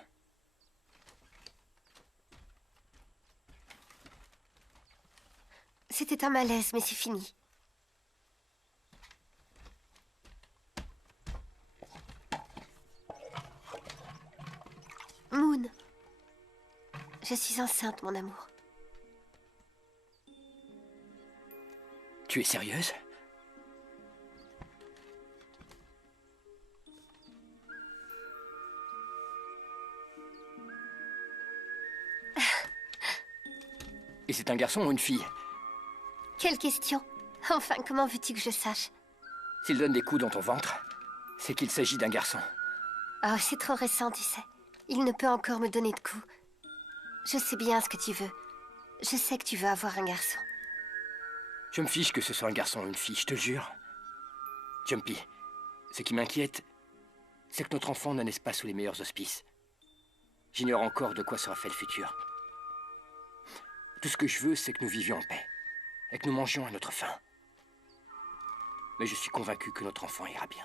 C'était un malaise, mais c'est fini. Moon. Je suis enceinte, mon amour. Tu es sérieuse? Et c'est un garçon ou une fille? Quelle question? Enfin, comment veux-tu que je sache? S'il donne des coups dans ton ventre, c'est qu'il s'agit d'un garçon. Oh, c'est trop récent, tu sais. Il ne peut encore me donner de coups. Je sais bien ce que tu veux. Je sais que tu veux avoir un garçon. Je me fiche que ce soit un garçon ou une fille, je te jure. Jumpy, ce qui m'inquiète, c'est que notre enfant ne naisse pas sous les meilleurs auspices. J'ignore encore de quoi sera fait le futur. Tout ce que je veux, c'est que nous vivions en paix, et que nous mangions à notre faim. Mais je suis convaincu que notre enfant ira bien.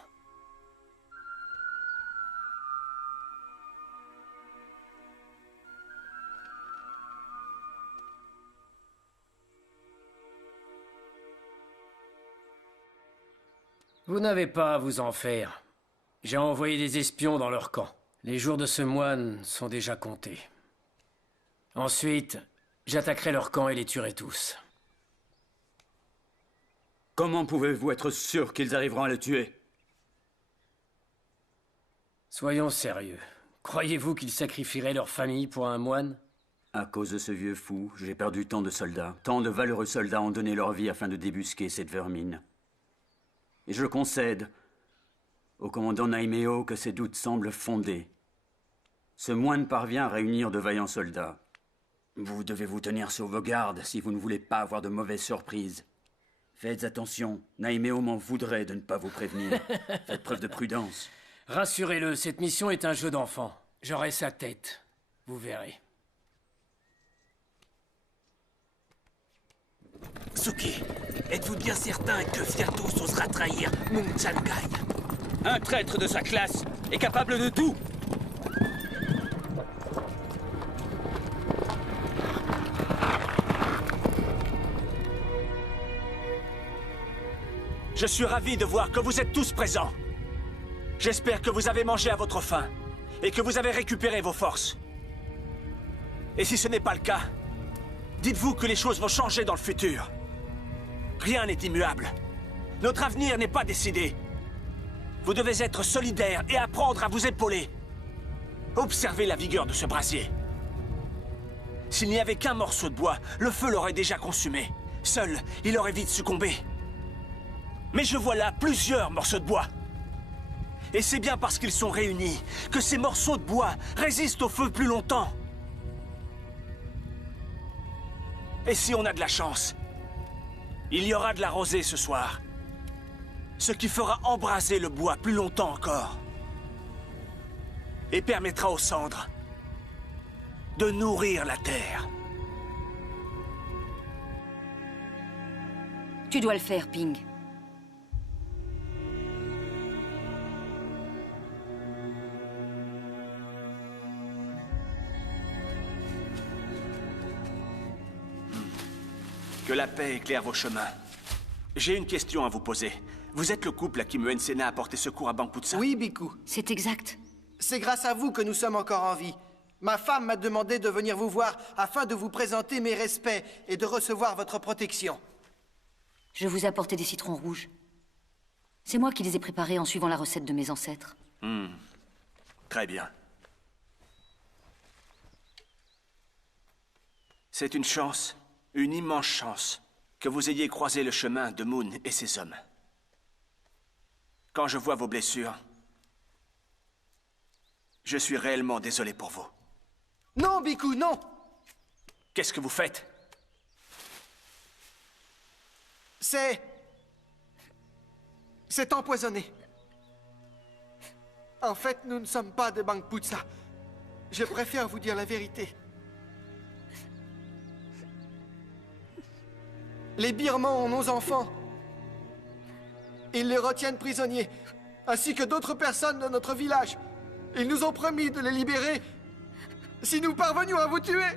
Vous n'avez pas à vous en faire. J'ai envoyé des espions dans leur camp. Les jours de ce moine sont déjà comptés. Ensuite, j'attaquerai leur camp et les tuerai tous. Comment pouvez-vous être sûr qu'ils arriveront à le tuer? Soyons sérieux. Croyez-vous qu'ils sacrifieraient leur famille pour un moine? À cause de ce vieux fou, j'ai perdu tant de soldats. Tant de valeureux soldats ont donné leur vie afin de débusquer cette vermine. Et je concède au commandant Naimeo que ses doutes semblent fondés. Ce moine parvient à réunir de vaillants soldats. Vous devez vous tenir sur vos gardes si vous ne voulez pas avoir de mauvaises surprises. Faites attention, Naimeo m'en voudrait de ne pas vous prévenir. Faites preuve de prudence. Rassurez-le, cette mission est un jeu d'enfant. J'aurai sa tête. Vous verrez. Suki, êtes-vous bien certain que Fiertos osera trahir Mung Chankai? Un traître de sa classe est capable de tout. Je suis ravi de voir que vous êtes tous présents. J'espère que vous avez mangé à votre faim et que vous avez récupéré vos forces. Et si ce n'est pas le cas, dites-vous que les choses vont changer dans le futur. Rien n'est immuable. Notre avenir n'est pas décidé. Vous devez être solidaires et apprendre à vous épauler. Observez la vigueur de ce brasier. S'il n'y avait qu'un morceau de bois, le feu l'aurait déjà consumé. Seul, il aurait vite succombé. Mais je vois là plusieurs morceaux de bois. Et c'est bien parce qu'ils sont réunis que ces morceaux de bois résistent au feu plus longtemps. Et si on a de la chance, Il y aura de la rosée ce soir. Ce qui fera embraser le bois plus longtemps encore. Et permettra aux cendres de nourrir la terre. Tu dois le faire, Ping. Que la paix éclaire vos chemins. J'ai une question à vous poser. Vous êtes le couple à qui Muensena a porté secours à Bangputsa? Oui, Biku. C'est exact. C'est grâce à vous que nous sommes encore en vie. Ma femme m'a demandé de venir vous voir afin de vous présenter mes respects et de recevoir votre protection. Je vous ai apporté des citrons rouges. C'est moi qui les ai préparés en suivant la recette de mes ancêtres. Très bien. C'est une chance, une immense chance, que vous ayez croisé le chemin de Moon et ses hommes. Quand je vois vos blessures, je suis réellement désolé pour vous. Non, Biku, non! Qu'est-ce que vous faites? C'est empoisonné. En fait, nous ne sommes pas de Bangputsa. Je préfère vous dire la vérité. Les Birmans ont nos enfants. Ils les retiennent prisonniers, ainsi que d'autres personnes de notre village. Ils nous ont promis de les libérer si nous parvenions à vous tuer.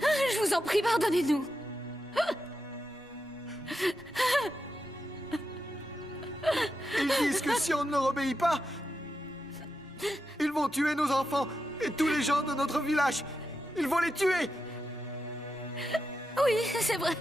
Je vous en prie, pardonnez-nous. Ils disent que si on ne leur obéit pas, ils vont tuer nos enfants et tous les gens de notre village. Ils vont les tuer. Oui, c'est vrai.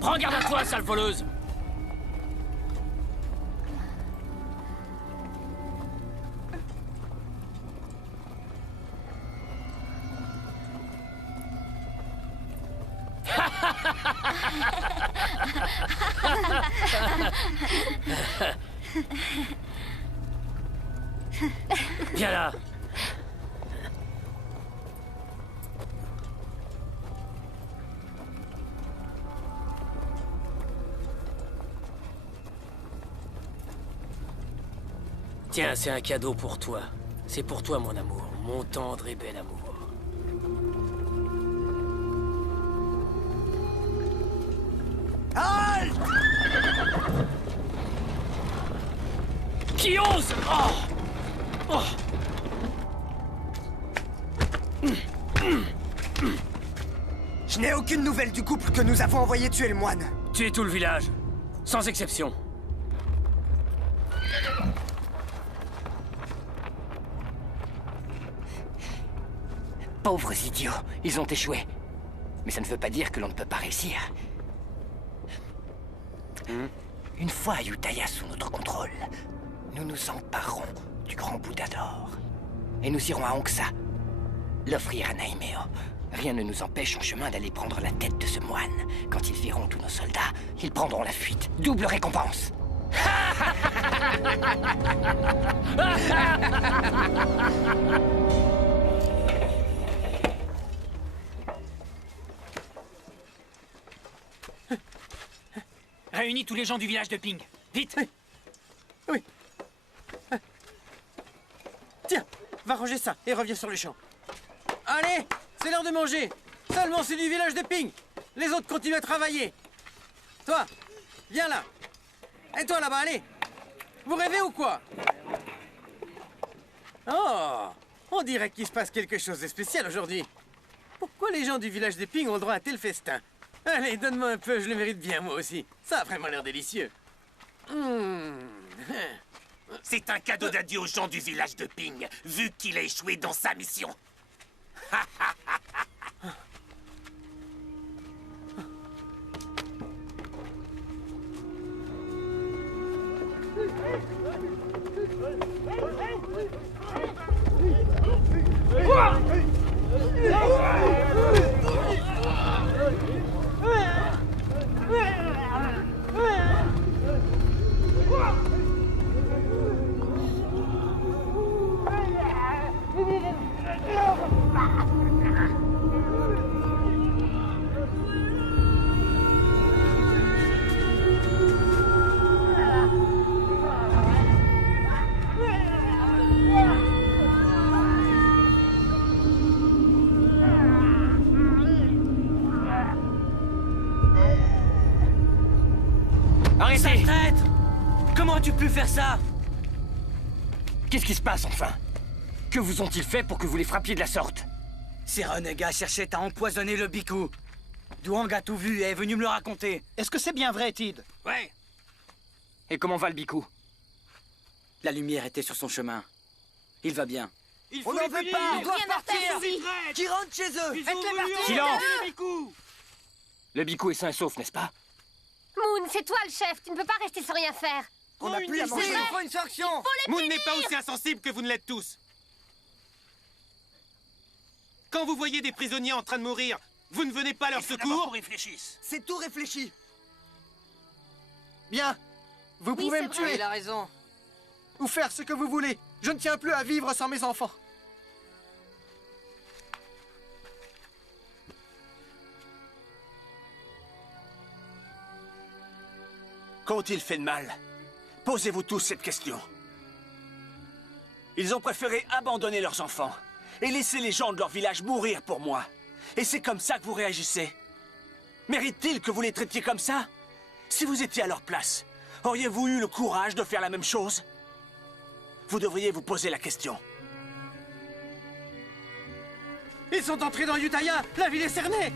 Prends garde à toi, sale voleuse! Viens là! Tiens, c'est un cadeau pour toi. C'est pour toi, mon amour. Mon tendre et bel amour. Halte! Qui ose? Oh! Oh! Je n'ai aucune nouvelle du couple que nous avons envoyé tuer le moine. Tuer tout le village. Sans exception. Pauvres idiots, ils ont échoué. Mais ça ne veut pas dire que l'on ne peut pas réussir. Une fois Ayutthaya sous notre contrôle, nous nous emparerons du grand Bouddha d'or. Et nous irons à Hongsa, l'offrir à Naimeo. Rien ne nous empêche en chemin d'aller prendre la tête de ce moine. Quand ils verront tous nos soldats, ils prendront la fuite. Double récompense. Réunis tous les gens du village de Ping. Vite! Oui. Tiens, va ranger ça et reviens sur le champ. Allez, c'est l'heure de manger. Seulement c'est du village de Ping. Les autres continuent à travailler. Toi, viens là. Et toi là-bas, allez. Vous rêvez ou quoi? Oh, on dirait qu'il se passe quelque chose de spécial aujourd'hui. Pourquoi les gens du village de Ping ont le droit à un tel festin? Allez, donne-moi un peu, je le mérite bien moi aussi. Ça a vraiment l'air délicieux. C'est un cadeau d'adieu aux gens du village de Ping, vu qu'il a échoué dans sa mission. Arrêtez! Traître! Comment as-tu pu faire ça? Qu'est-ce qui se passe, enfin? Que vous ont-ils fait pour que vous les frappiez de la sorte? Ces renégats cherchaient à empoisonner le Biku. Douang a tout vu et est venu me le raconter. Est-ce que c'est bien vrai, Tid? Ouais. Et comment va le Biku? La lumière était sur son chemin. Il va bien. On n'en veut pas! Ils doivent partir! Qui rentrent chez eux! Faites-les partir! Silence! Le Biku est sain et sauf, n'est-ce pas? Moon, c'est toi le chef, tu ne peux pas rester sans rien faire. On n'a plus à manger, il faut une sanction! Moon n'est pas aussi insensible que vous ne l'êtes tous. Quand vous voyez des prisonniers en train de mourir, vous ne venez pas à leur secours? C'est tout réfléchi. Bien. Vous pouvez me tuer. Il a raison. Ou faire ce que vous voulez. Je ne tiens plus à vivre sans mes enfants. Qu'ont-ils fait de mal? Posez-vous tous cette question. Ils ont préféré abandonner leurs enfants et laisser les gens de leur village mourir pour moi. Et c'est comme ça que vous réagissez? Mérite-t-il que vous les traitiez comme ça? Si vous étiez à leur place, auriez-vous eu le courage de faire la même chose? Vous devriez vous poser la question. Ils sont entrés dans Yutaya. La ville est cernée.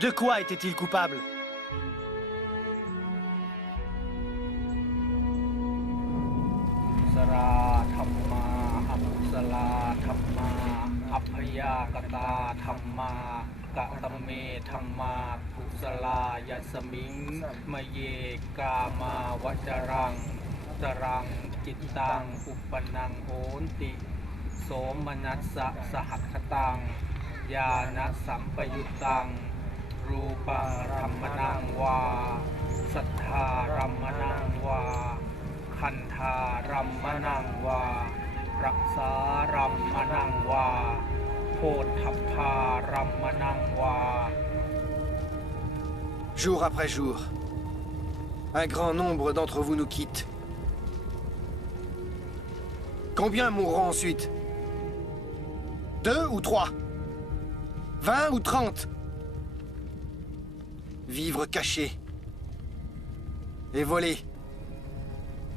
De quoi était-il coupable?รูปังรัมมนังวาสัทธารัมมนังวาคันธารัมมนังวารักษารัมมนังวา ทัพพารัมมนังวา Jour après jour, un grand nombre d'entre vous nous quittent. Combien mourront ensuite? 2 ou 3? 20 ou 30? Vivre caché et voler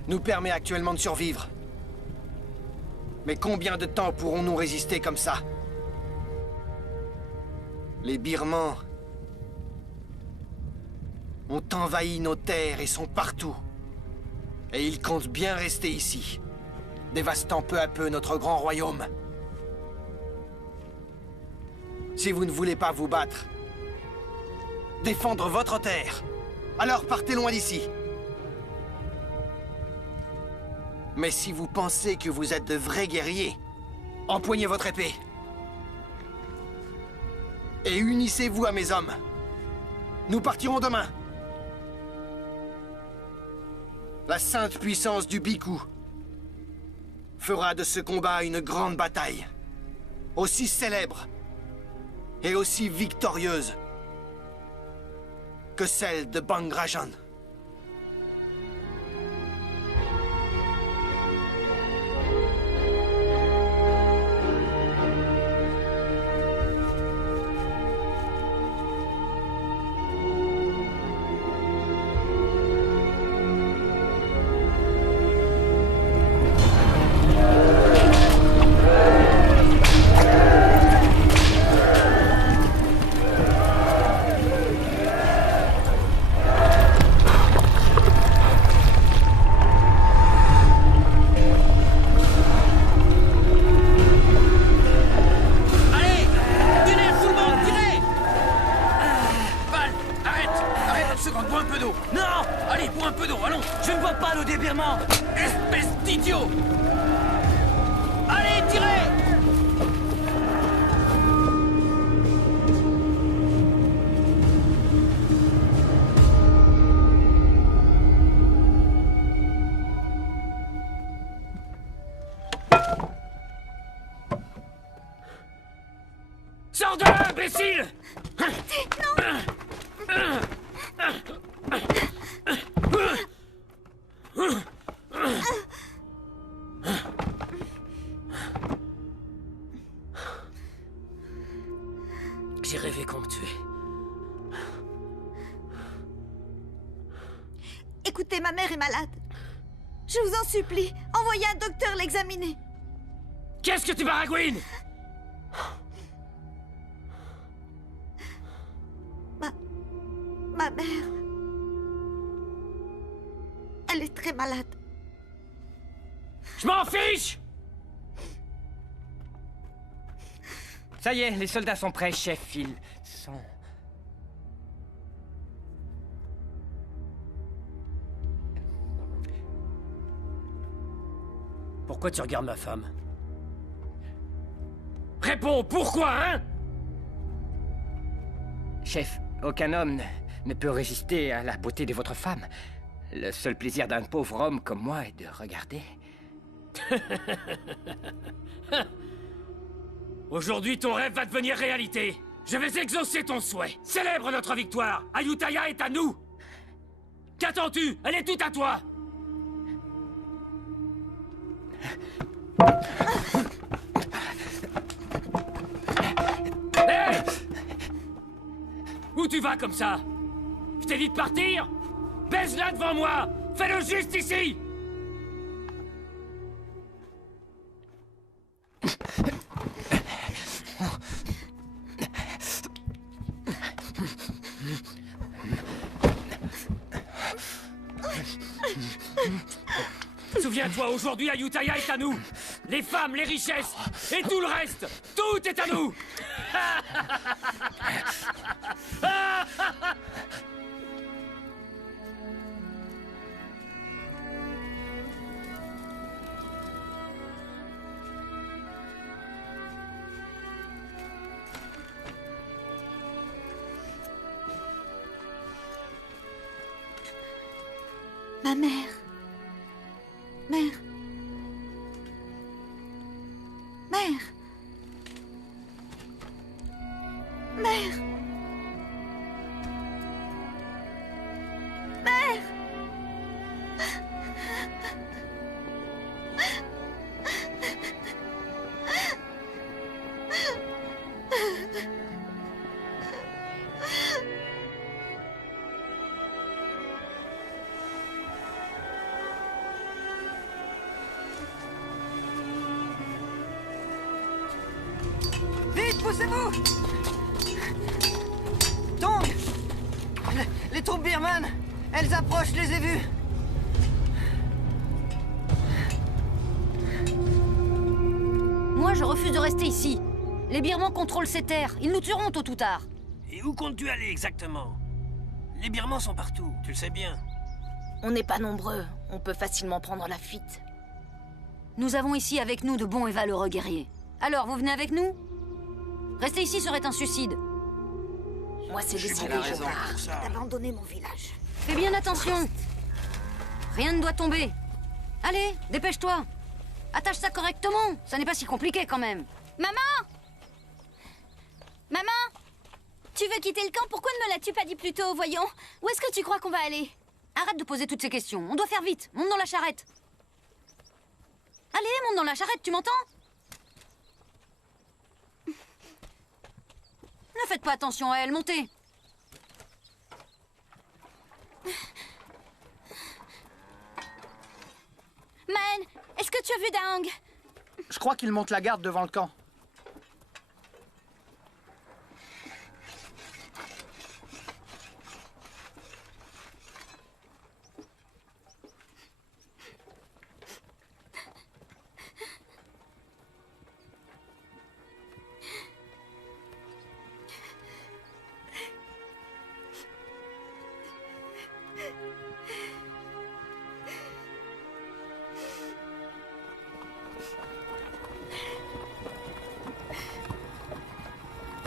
nous permet actuellement de survivre. Mais combien de temps pourrons-nous résister comme ça? Les Birmans ont envahi nos terres et sont partout. Et ils comptent bien rester ici, dévastant peu à peu notre grand royaume. Si vous ne voulez pas vous battre, défendre votre terre, alors partez loin d'ici. Mais si vous pensez que vous êtes de vrais guerriers, empoignez votre épée. Et unissez-vous à mes hommes. Nous partirons demain. La sainte puissance du Bhikkhu fera de ce combat une grande bataille, aussi célèbre et aussi victorieuse que celle de Bangrajan. Sors de là, imbécile! J'ai rêvé qu'on me tuait. Écoutez, ma mère est malade. Je vous en supplie, envoyez un docteur l'examiner. Qu'est-ce que tu baragouines? Ma mère... Elle est très malade. Je m'en fiche! Ça y est, les soldats sont prêts, chef. Ils sont... Pourquoi tu regardes ma femme? Réponds, pourquoi, hein? Chef, aucun homme ne peut résister à la beauté de votre femme. Le seul plaisir d'un pauvre homme comme moi est de regarder. Aujourd'hui, ton rêve va devenir réalité. Je vais exaucer ton souhait. Célèbre notre victoire. Ayutthaya est à nous. Qu'attends-tu? Elle est toute à toi. Hey! Où tu vas comme ça? Je t'ai dit de partir? Baise-la devant moi! Fais-le juste ici! Souviens-toi, aujourd'hui, Ayutthaya est à nous. Les femmes, les richesses et tout le reste. Tout est à nous. Ma mère. Mère. Mère. c'est vous! Tong! Les troupes birmanes! Elles approchent, je les ai vues! Moi, je refuse de rester ici. Les Birmans contrôlent ces terres. Ils nous tueront tôt ou tard. Et où comptes-tu aller exactement? Les Birmans sont partout, tu le sais bien. On n'est pas nombreux. On peut facilement prendre la fuite. Nous avons ici avec nous de bons et valeureux guerriers. Alors, vous venez avec nous? Rester ici serait un suicide. Moi, c'est décidé, je pars. D'abandonner mon village. Fais bien attention. Rien ne doit tomber. Allez, dépêche-toi. Attache ça correctement. Ça n'est pas si compliqué quand même. Maman! Maman! Tu veux quitter le camp? Pourquoi ne me l'as-tu pas dit plus tôt, voyons? Où est-ce que tu crois qu'on va aller? Arrête de poser toutes ces questions. On doit faire vite. Monte dans la charrette. Allez, monte dans la charrette, tu m'entends? Ne faites pas attention à elle, montez. Man, est-ce que tu as vu Daang? Je crois qu'il monte la garde devant le camp.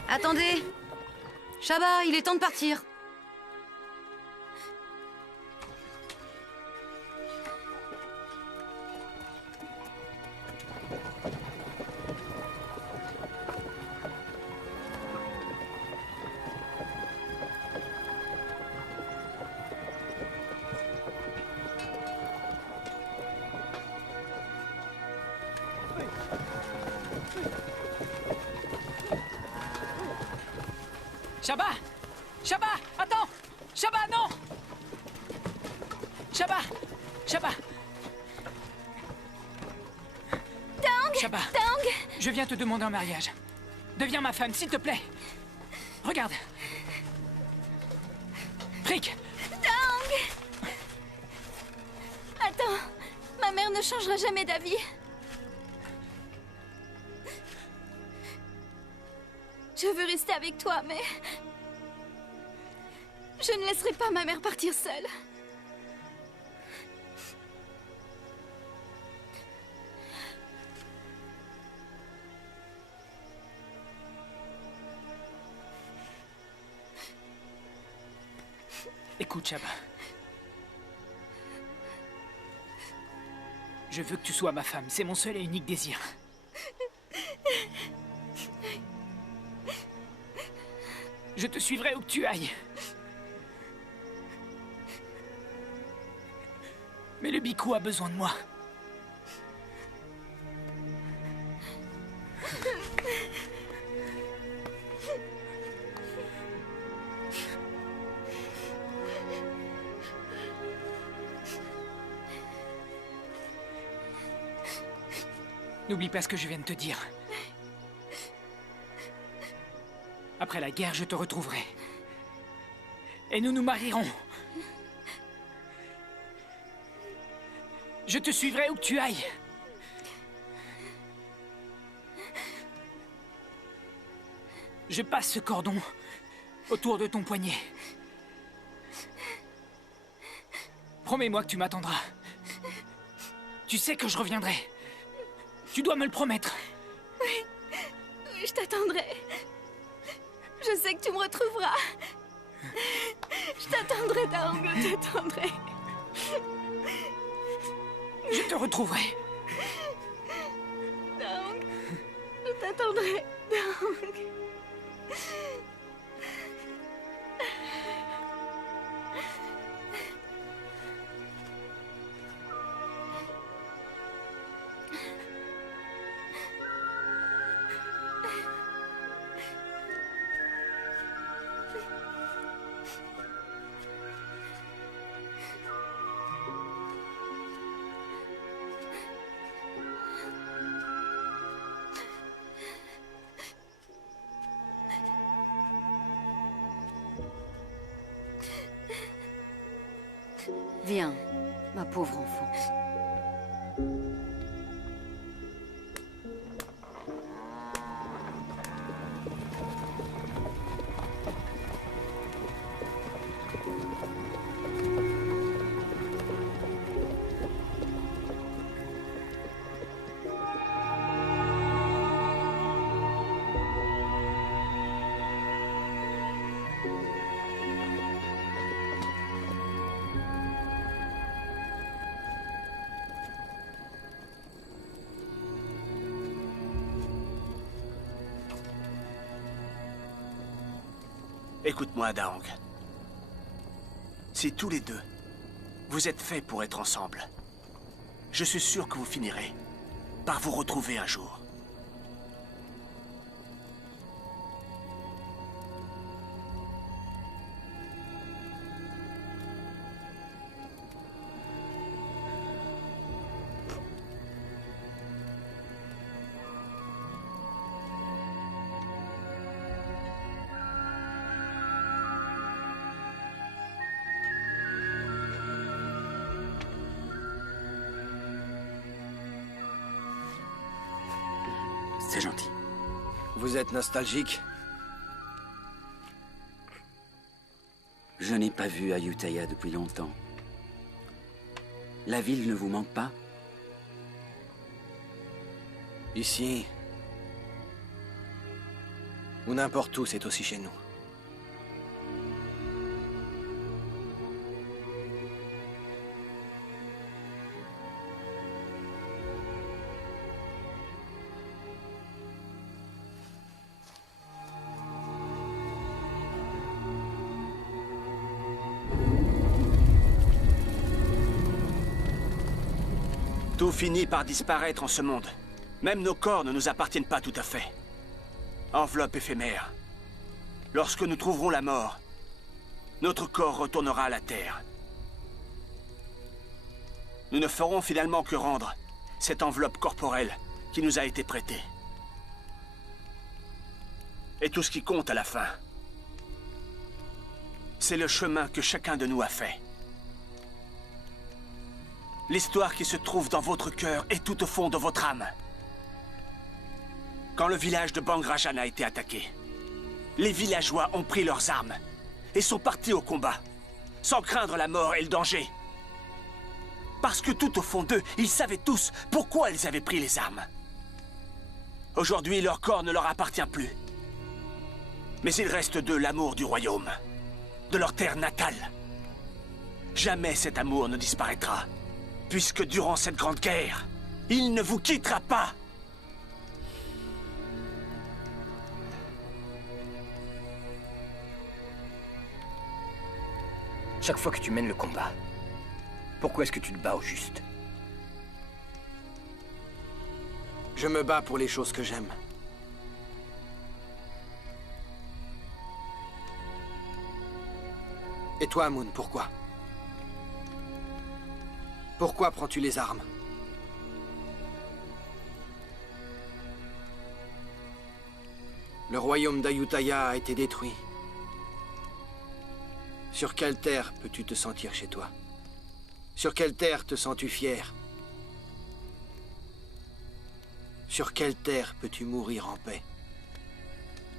Attendez. Shaba, il est temps de partir. Shaba! Shaba! Attends! Shaba, non! Shaba! Shaba! Daang! Shaba! Daang! Je viens te demander en mariage. Deviens ma femme, s'il te plaît. Regarde. Rick! Daang! Attends, ma mère ne changera jamais d'avis. Je veux rester avec toi, mais... je ne laisserai pas ma mère partir seule. Écoute, Shaba. Je veux que tu sois ma femme. C'est mon seul et unique désir. Je te suivrai où que tu ailles. Mais le Bhikkhu a besoin de moi. N'oublie pas ce que je viens de te dire. Après la guerre, je te retrouverai. Et nous nous marierons. Je te suivrai où que tu ailles. Je passe ce cordon autour de ton poignet. Promets-moi que tu m'attendras. Tu sais que je reviendrai. Tu dois me le promettre. Oui, oui, je t'attendrai. Je sais que tu me retrouveras. Je t'attendrai, Daang, je t'attendrai. Je te retrouverai. Daang, je t'attendrai, Daang. Viens, ma pauvre enfant. Écoute-moi, Daong. Si tous les deux, vous êtes faits pour être ensemble, je suis sûr que vous finirez par vous retrouver un jour. C'est gentil. Vous êtes nostalgique? Je n'ai pas vu Ayutthaya depuis longtemps. La ville ne vous manque pas? Ici, ou n'importe où, c'est aussi chez nous. Tout finit par disparaître en ce monde. Même nos corps ne nous appartiennent pas tout à fait. Enveloppe éphémère. Lorsque nous trouverons la mort, notre corps retournera à la Terre. Nous ne ferons finalement que rendre cette enveloppe corporelle qui nous a été prêtée. Et tout ce qui compte à la fin, c'est le chemin que chacun de nous a fait. L'histoire qui se trouve dans votre cœur est tout au fond de votre âme. Quand le village de Bang Rajan a été attaqué, les villageois ont pris leurs armes et sont partis au combat, sans craindre la mort et le danger. Parce que tout au fond d'eux, ils savaient tous pourquoi ils avaient pris les armes. Aujourd'hui, leur corps ne leur appartient plus. Mais il reste d'eux l'amour du royaume, de leur terre natale. Jamais cet amour ne disparaîtra. Puisque durant cette grande guerre, il ne vous quittera pas. Chaque fois que tu mènes le combat, pourquoi est-ce que tu te bats au juste? Je me bats pour les choses que j'aime. Et toi, Moon, pourquoi? Pourquoi prends-tu les armes? Le royaume d'Ayutthaya a été détruit. Sur quelle terre peux-tu te sentir chez toi? Sur quelle terre te sens-tu fier? Sur quelle terre peux-tu mourir en paix?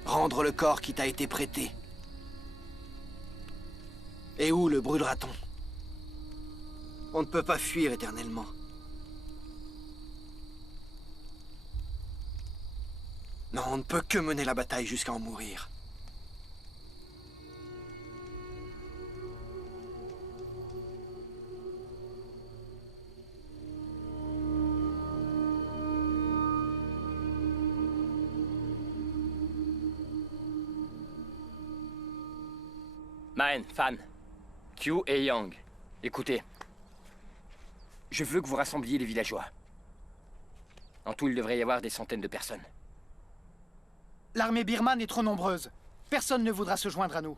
Rendre le corps qui t'a été prêté? Et où le brûlera-t-on? On ne peut pas fuir éternellement. Non, on ne peut que mener la bataille jusqu'à en mourir. Maen, Fan, Q et Yang, écoutez. Je veux que vous rassembliez les villageois. En tout, il devrait y avoir des centaines de personnes. L'armée birmane est trop nombreuse. Personne ne voudra se joindre à nous.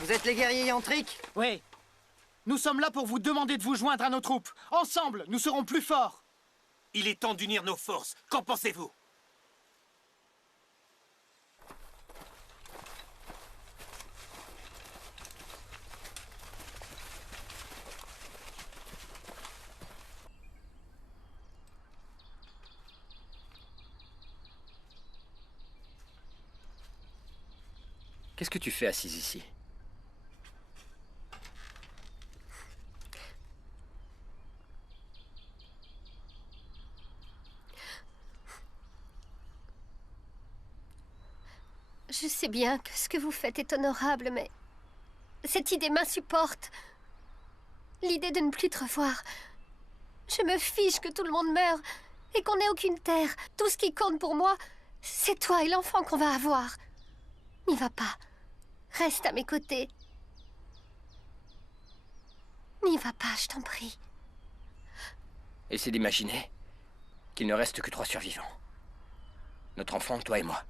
Vous êtes les guerriers yantriques? Oui. Nous sommes là pour vous demander de vous joindre à nos troupes. Ensemble, nous serons plus forts. Il est temps d'unir nos forces. Qu'en pensez-vous? Qu'est-ce que tu fais assise ici? Je sais bien que ce que vous faites est honorable, mais cette idée m'insupporte. L'idée de ne plus te revoir. Je me fiche que tout le monde meure et qu'on n'ait aucune terre. Tout ce qui compte pour moi, c'est toi et l'enfant qu'on va avoir. N'y va pas. Reste à mes côtés. N'y va pas, je t'en prie. Essaie d'imaginer qu'il ne reste que 3 survivants. Notre enfant, toi et moi.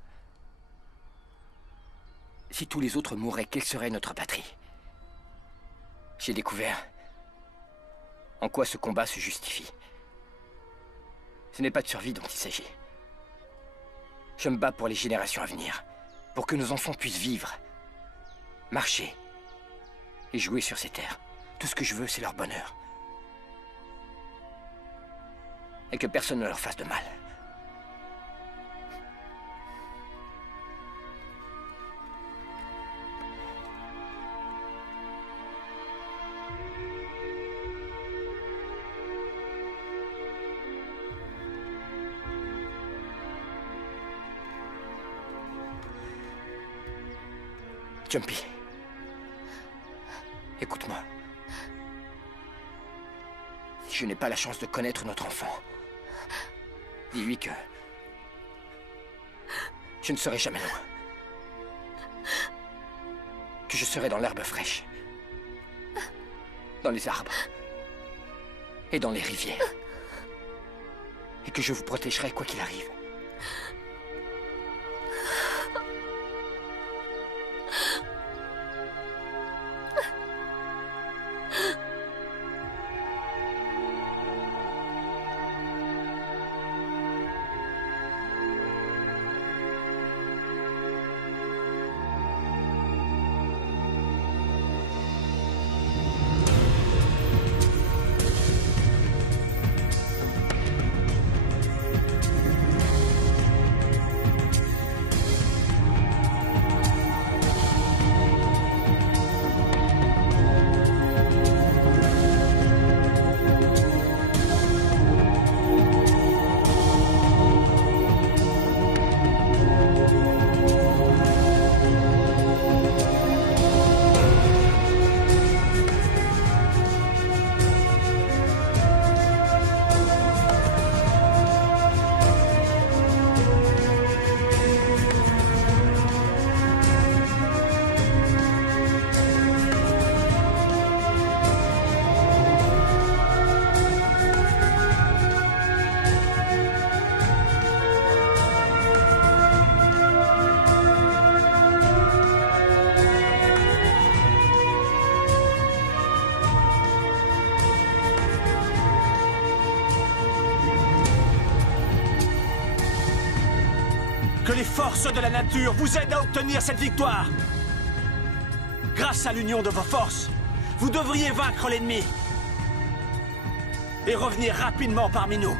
Si tous les autres mouraient, quelle serait notre patrie? J'ai découvert en quoi ce combat se justifie. Ce n'est pas de survie dont il s'agit. Je me bats pour les générations à venir, pour que nos enfants puissent vivre, marcher et jouer sur ces terres. Tout ce que je veux, c'est leur bonheur. Et que personne ne leur fasse de mal. Jumpy, écoute-moi. Si je n'ai pas la chance de connaître notre enfant, dis-lui que je ne serai jamais loin. Que je serai dans l'herbe fraîche, dans les arbres et dans les rivières. Et que je vous protégerai quoi qu'il arrive. Que les forces de la nature vous aident à obtenir cette victoire. Grâce à l'union de vos forces, vous devriez vaincre l'ennemi et revenir rapidement parmi nous.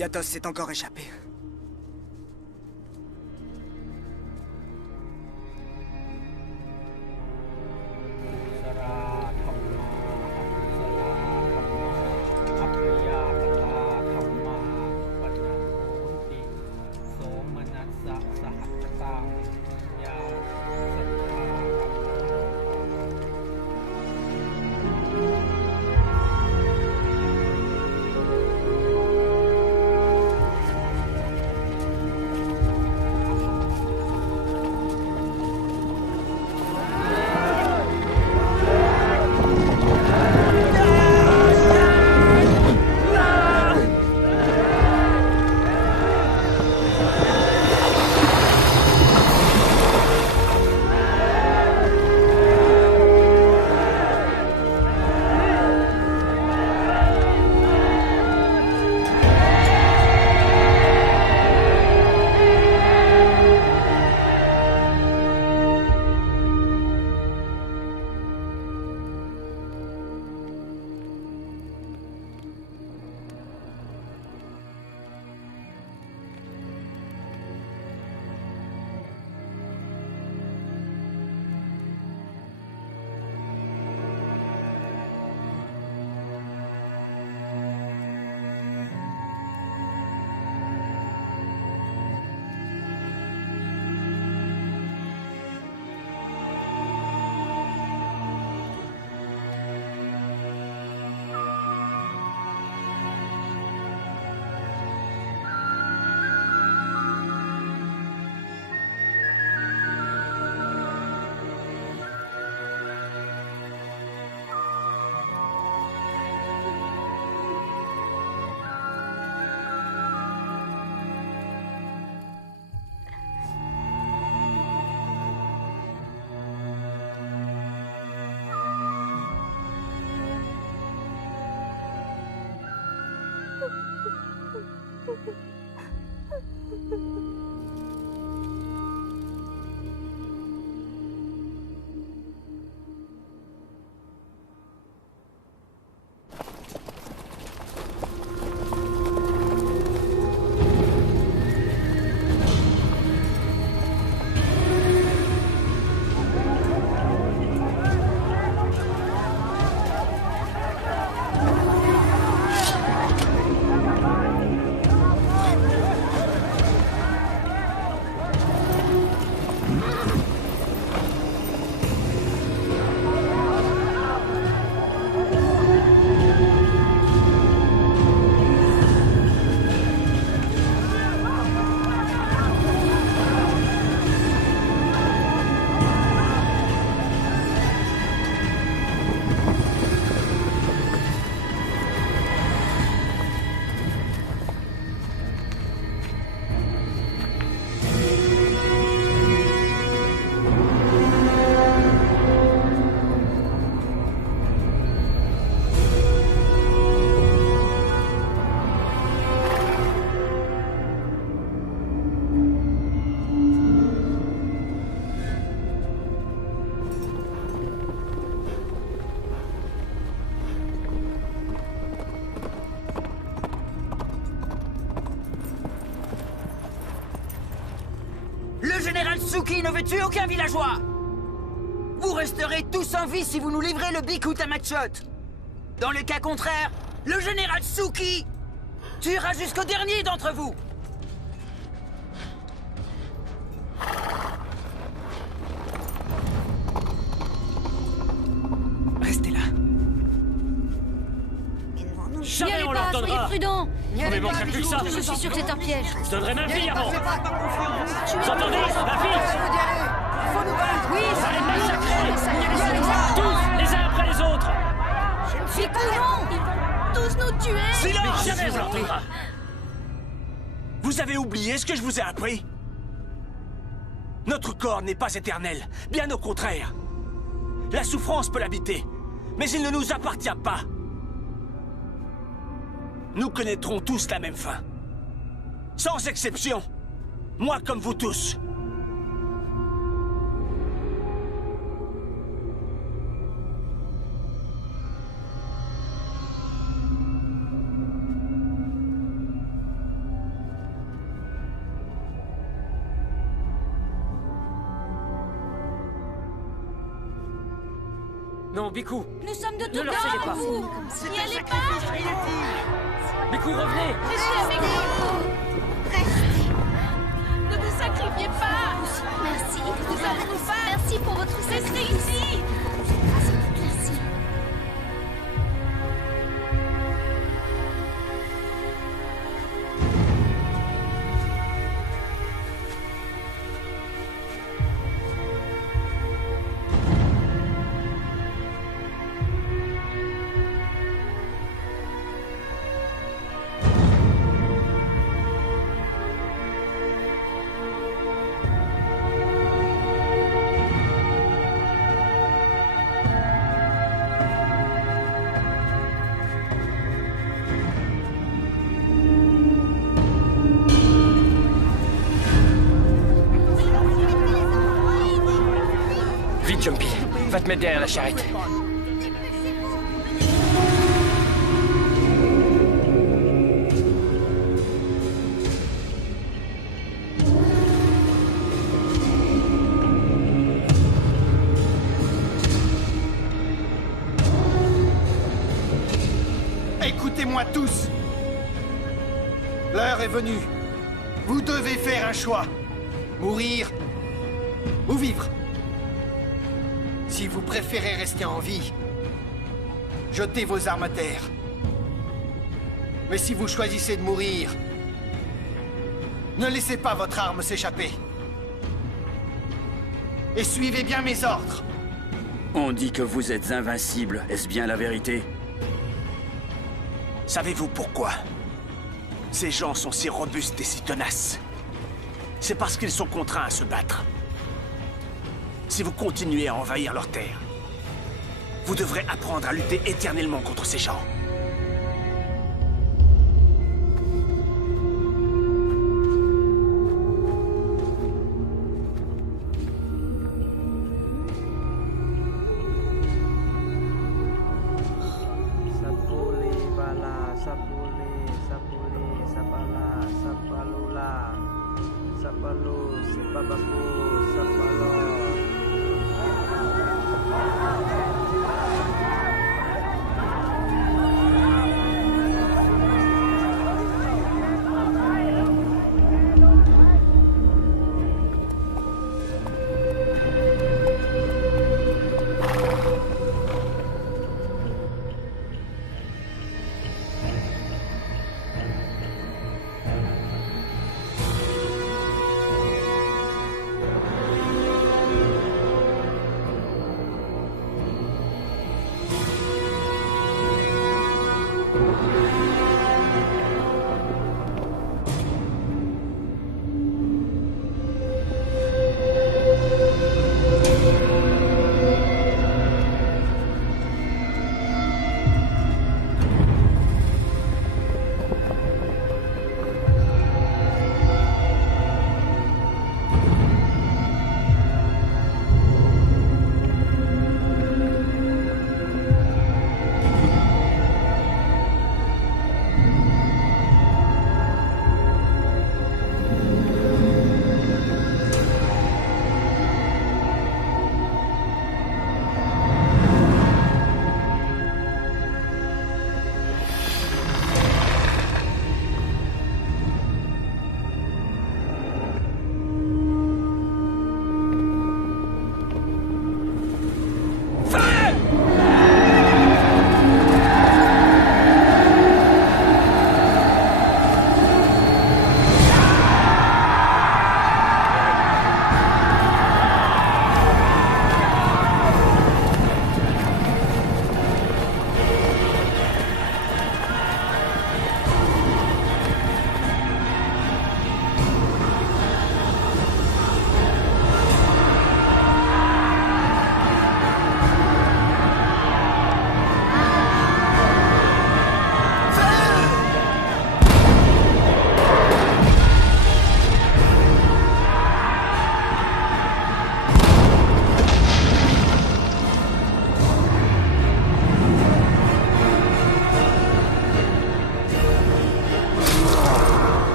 Viatos s'est encore échappé. Le général Suki ne veut tuer aucun villageois. Vous resterez tous en vie si vous nous livrez le Bikut Amatshot. Dans le cas contraire, le général Suki tuera jusqu'au dernier d'entre vous. Restez là. Jamais on leur donnera. Soyez prudents. On ne manquerait plus que ça. Je suis sûr que c'est un piège. Je donnerai ma fille avant. Vous entendez? Ma fille. Oui, ça les massacrer. Tous, les uns après les autres. C'est courant. Ils vont tous nous tuer. Silence! Mais jamais on leur donnera. Vous avez oublié ce que je vous ai appris? Notre corps n'est pas éternel, bien au contraire. La souffrance peut l'habiter, mais il ne nous appartient pas. Nous connaîtrons tous la même fin. Sans exception. Moi comme vous tous. Non, Biku. Nous sommes de tout Ne leur cœur cédez avec pas. vous. N'y allez pas. Biku, revenez. Restez avec nous. Ne vous sacrifiez pas. Merci. Nous allons nous battre. Merci pour votre restez ici. Merci. Vite, Jumpy. Va te mettre derrière la charrette. Écoutez-moi tous. L'heure est venue. Vous devez faire un choix. Mourir ou vivre. Si vous préférez rester en vie, jetez vos armes à terre. Mais si vous choisissez de mourir, ne laissez pas votre arme s'échapper. Et suivez bien mes ordres. On dit que vous êtes invincible. Est-ce bien la vérité? Savez-vous pourquoi ces gens sont si robustes et si tenaces? C'est parce qu'ils sont contraints à se battre. Si vous continuez à envahir leur terre, vous devrez apprendre à lutter éternellement contre ces gens.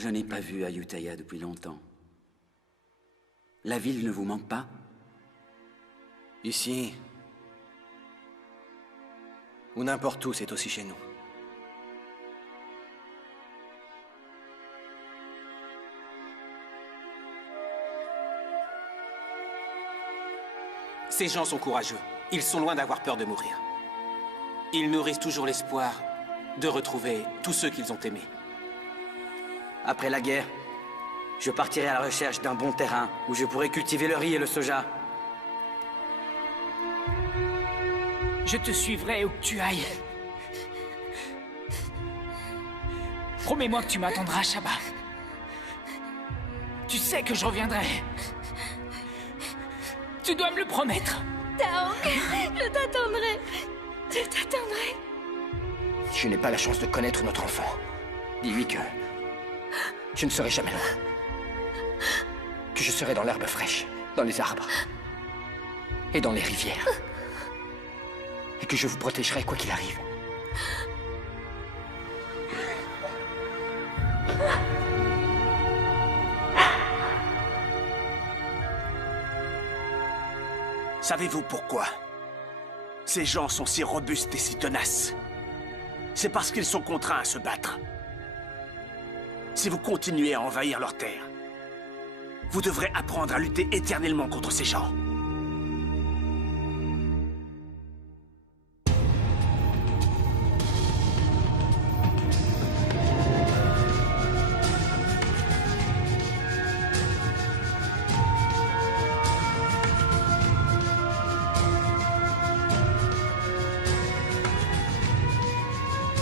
Je n'ai pas vu Ayutthaya depuis longtemps. La ville ne vous manque pas? Ici, ou n'importe où, c'est aussi chez nous. Ces gens sont courageux. Ils sont loin d'avoir peur de mourir. Ils nourrissent toujours l'espoir de retrouver tous ceux qu'ils ont aimés. Après la guerre, je partirai à la recherche d'un bon terrain où je pourrai cultiver le riz et le soja. Je te suivrai où que tu ailles. Promets-moi que tu m'attendras, Shaba. Tu sais que je reviendrai. Tu dois me le promettre. Taong, je t'attendrai. Je t'attendrai. Je n'ai pas la chance de connaître notre enfant. Dis-lui que je ne serai jamais loin. Que je serai dans l'herbe fraîche, dans les arbres et dans les rivières. Et que je vous protégerai quoi qu'il arrive. Savez-vous pourquoi ces gens sont si robustes et si tenaces? C'est parce qu'ils sont contraints à se battre. Si vous continuez à envahir leurs terres, vous devrez apprendre à lutter éternellement contre ces gens.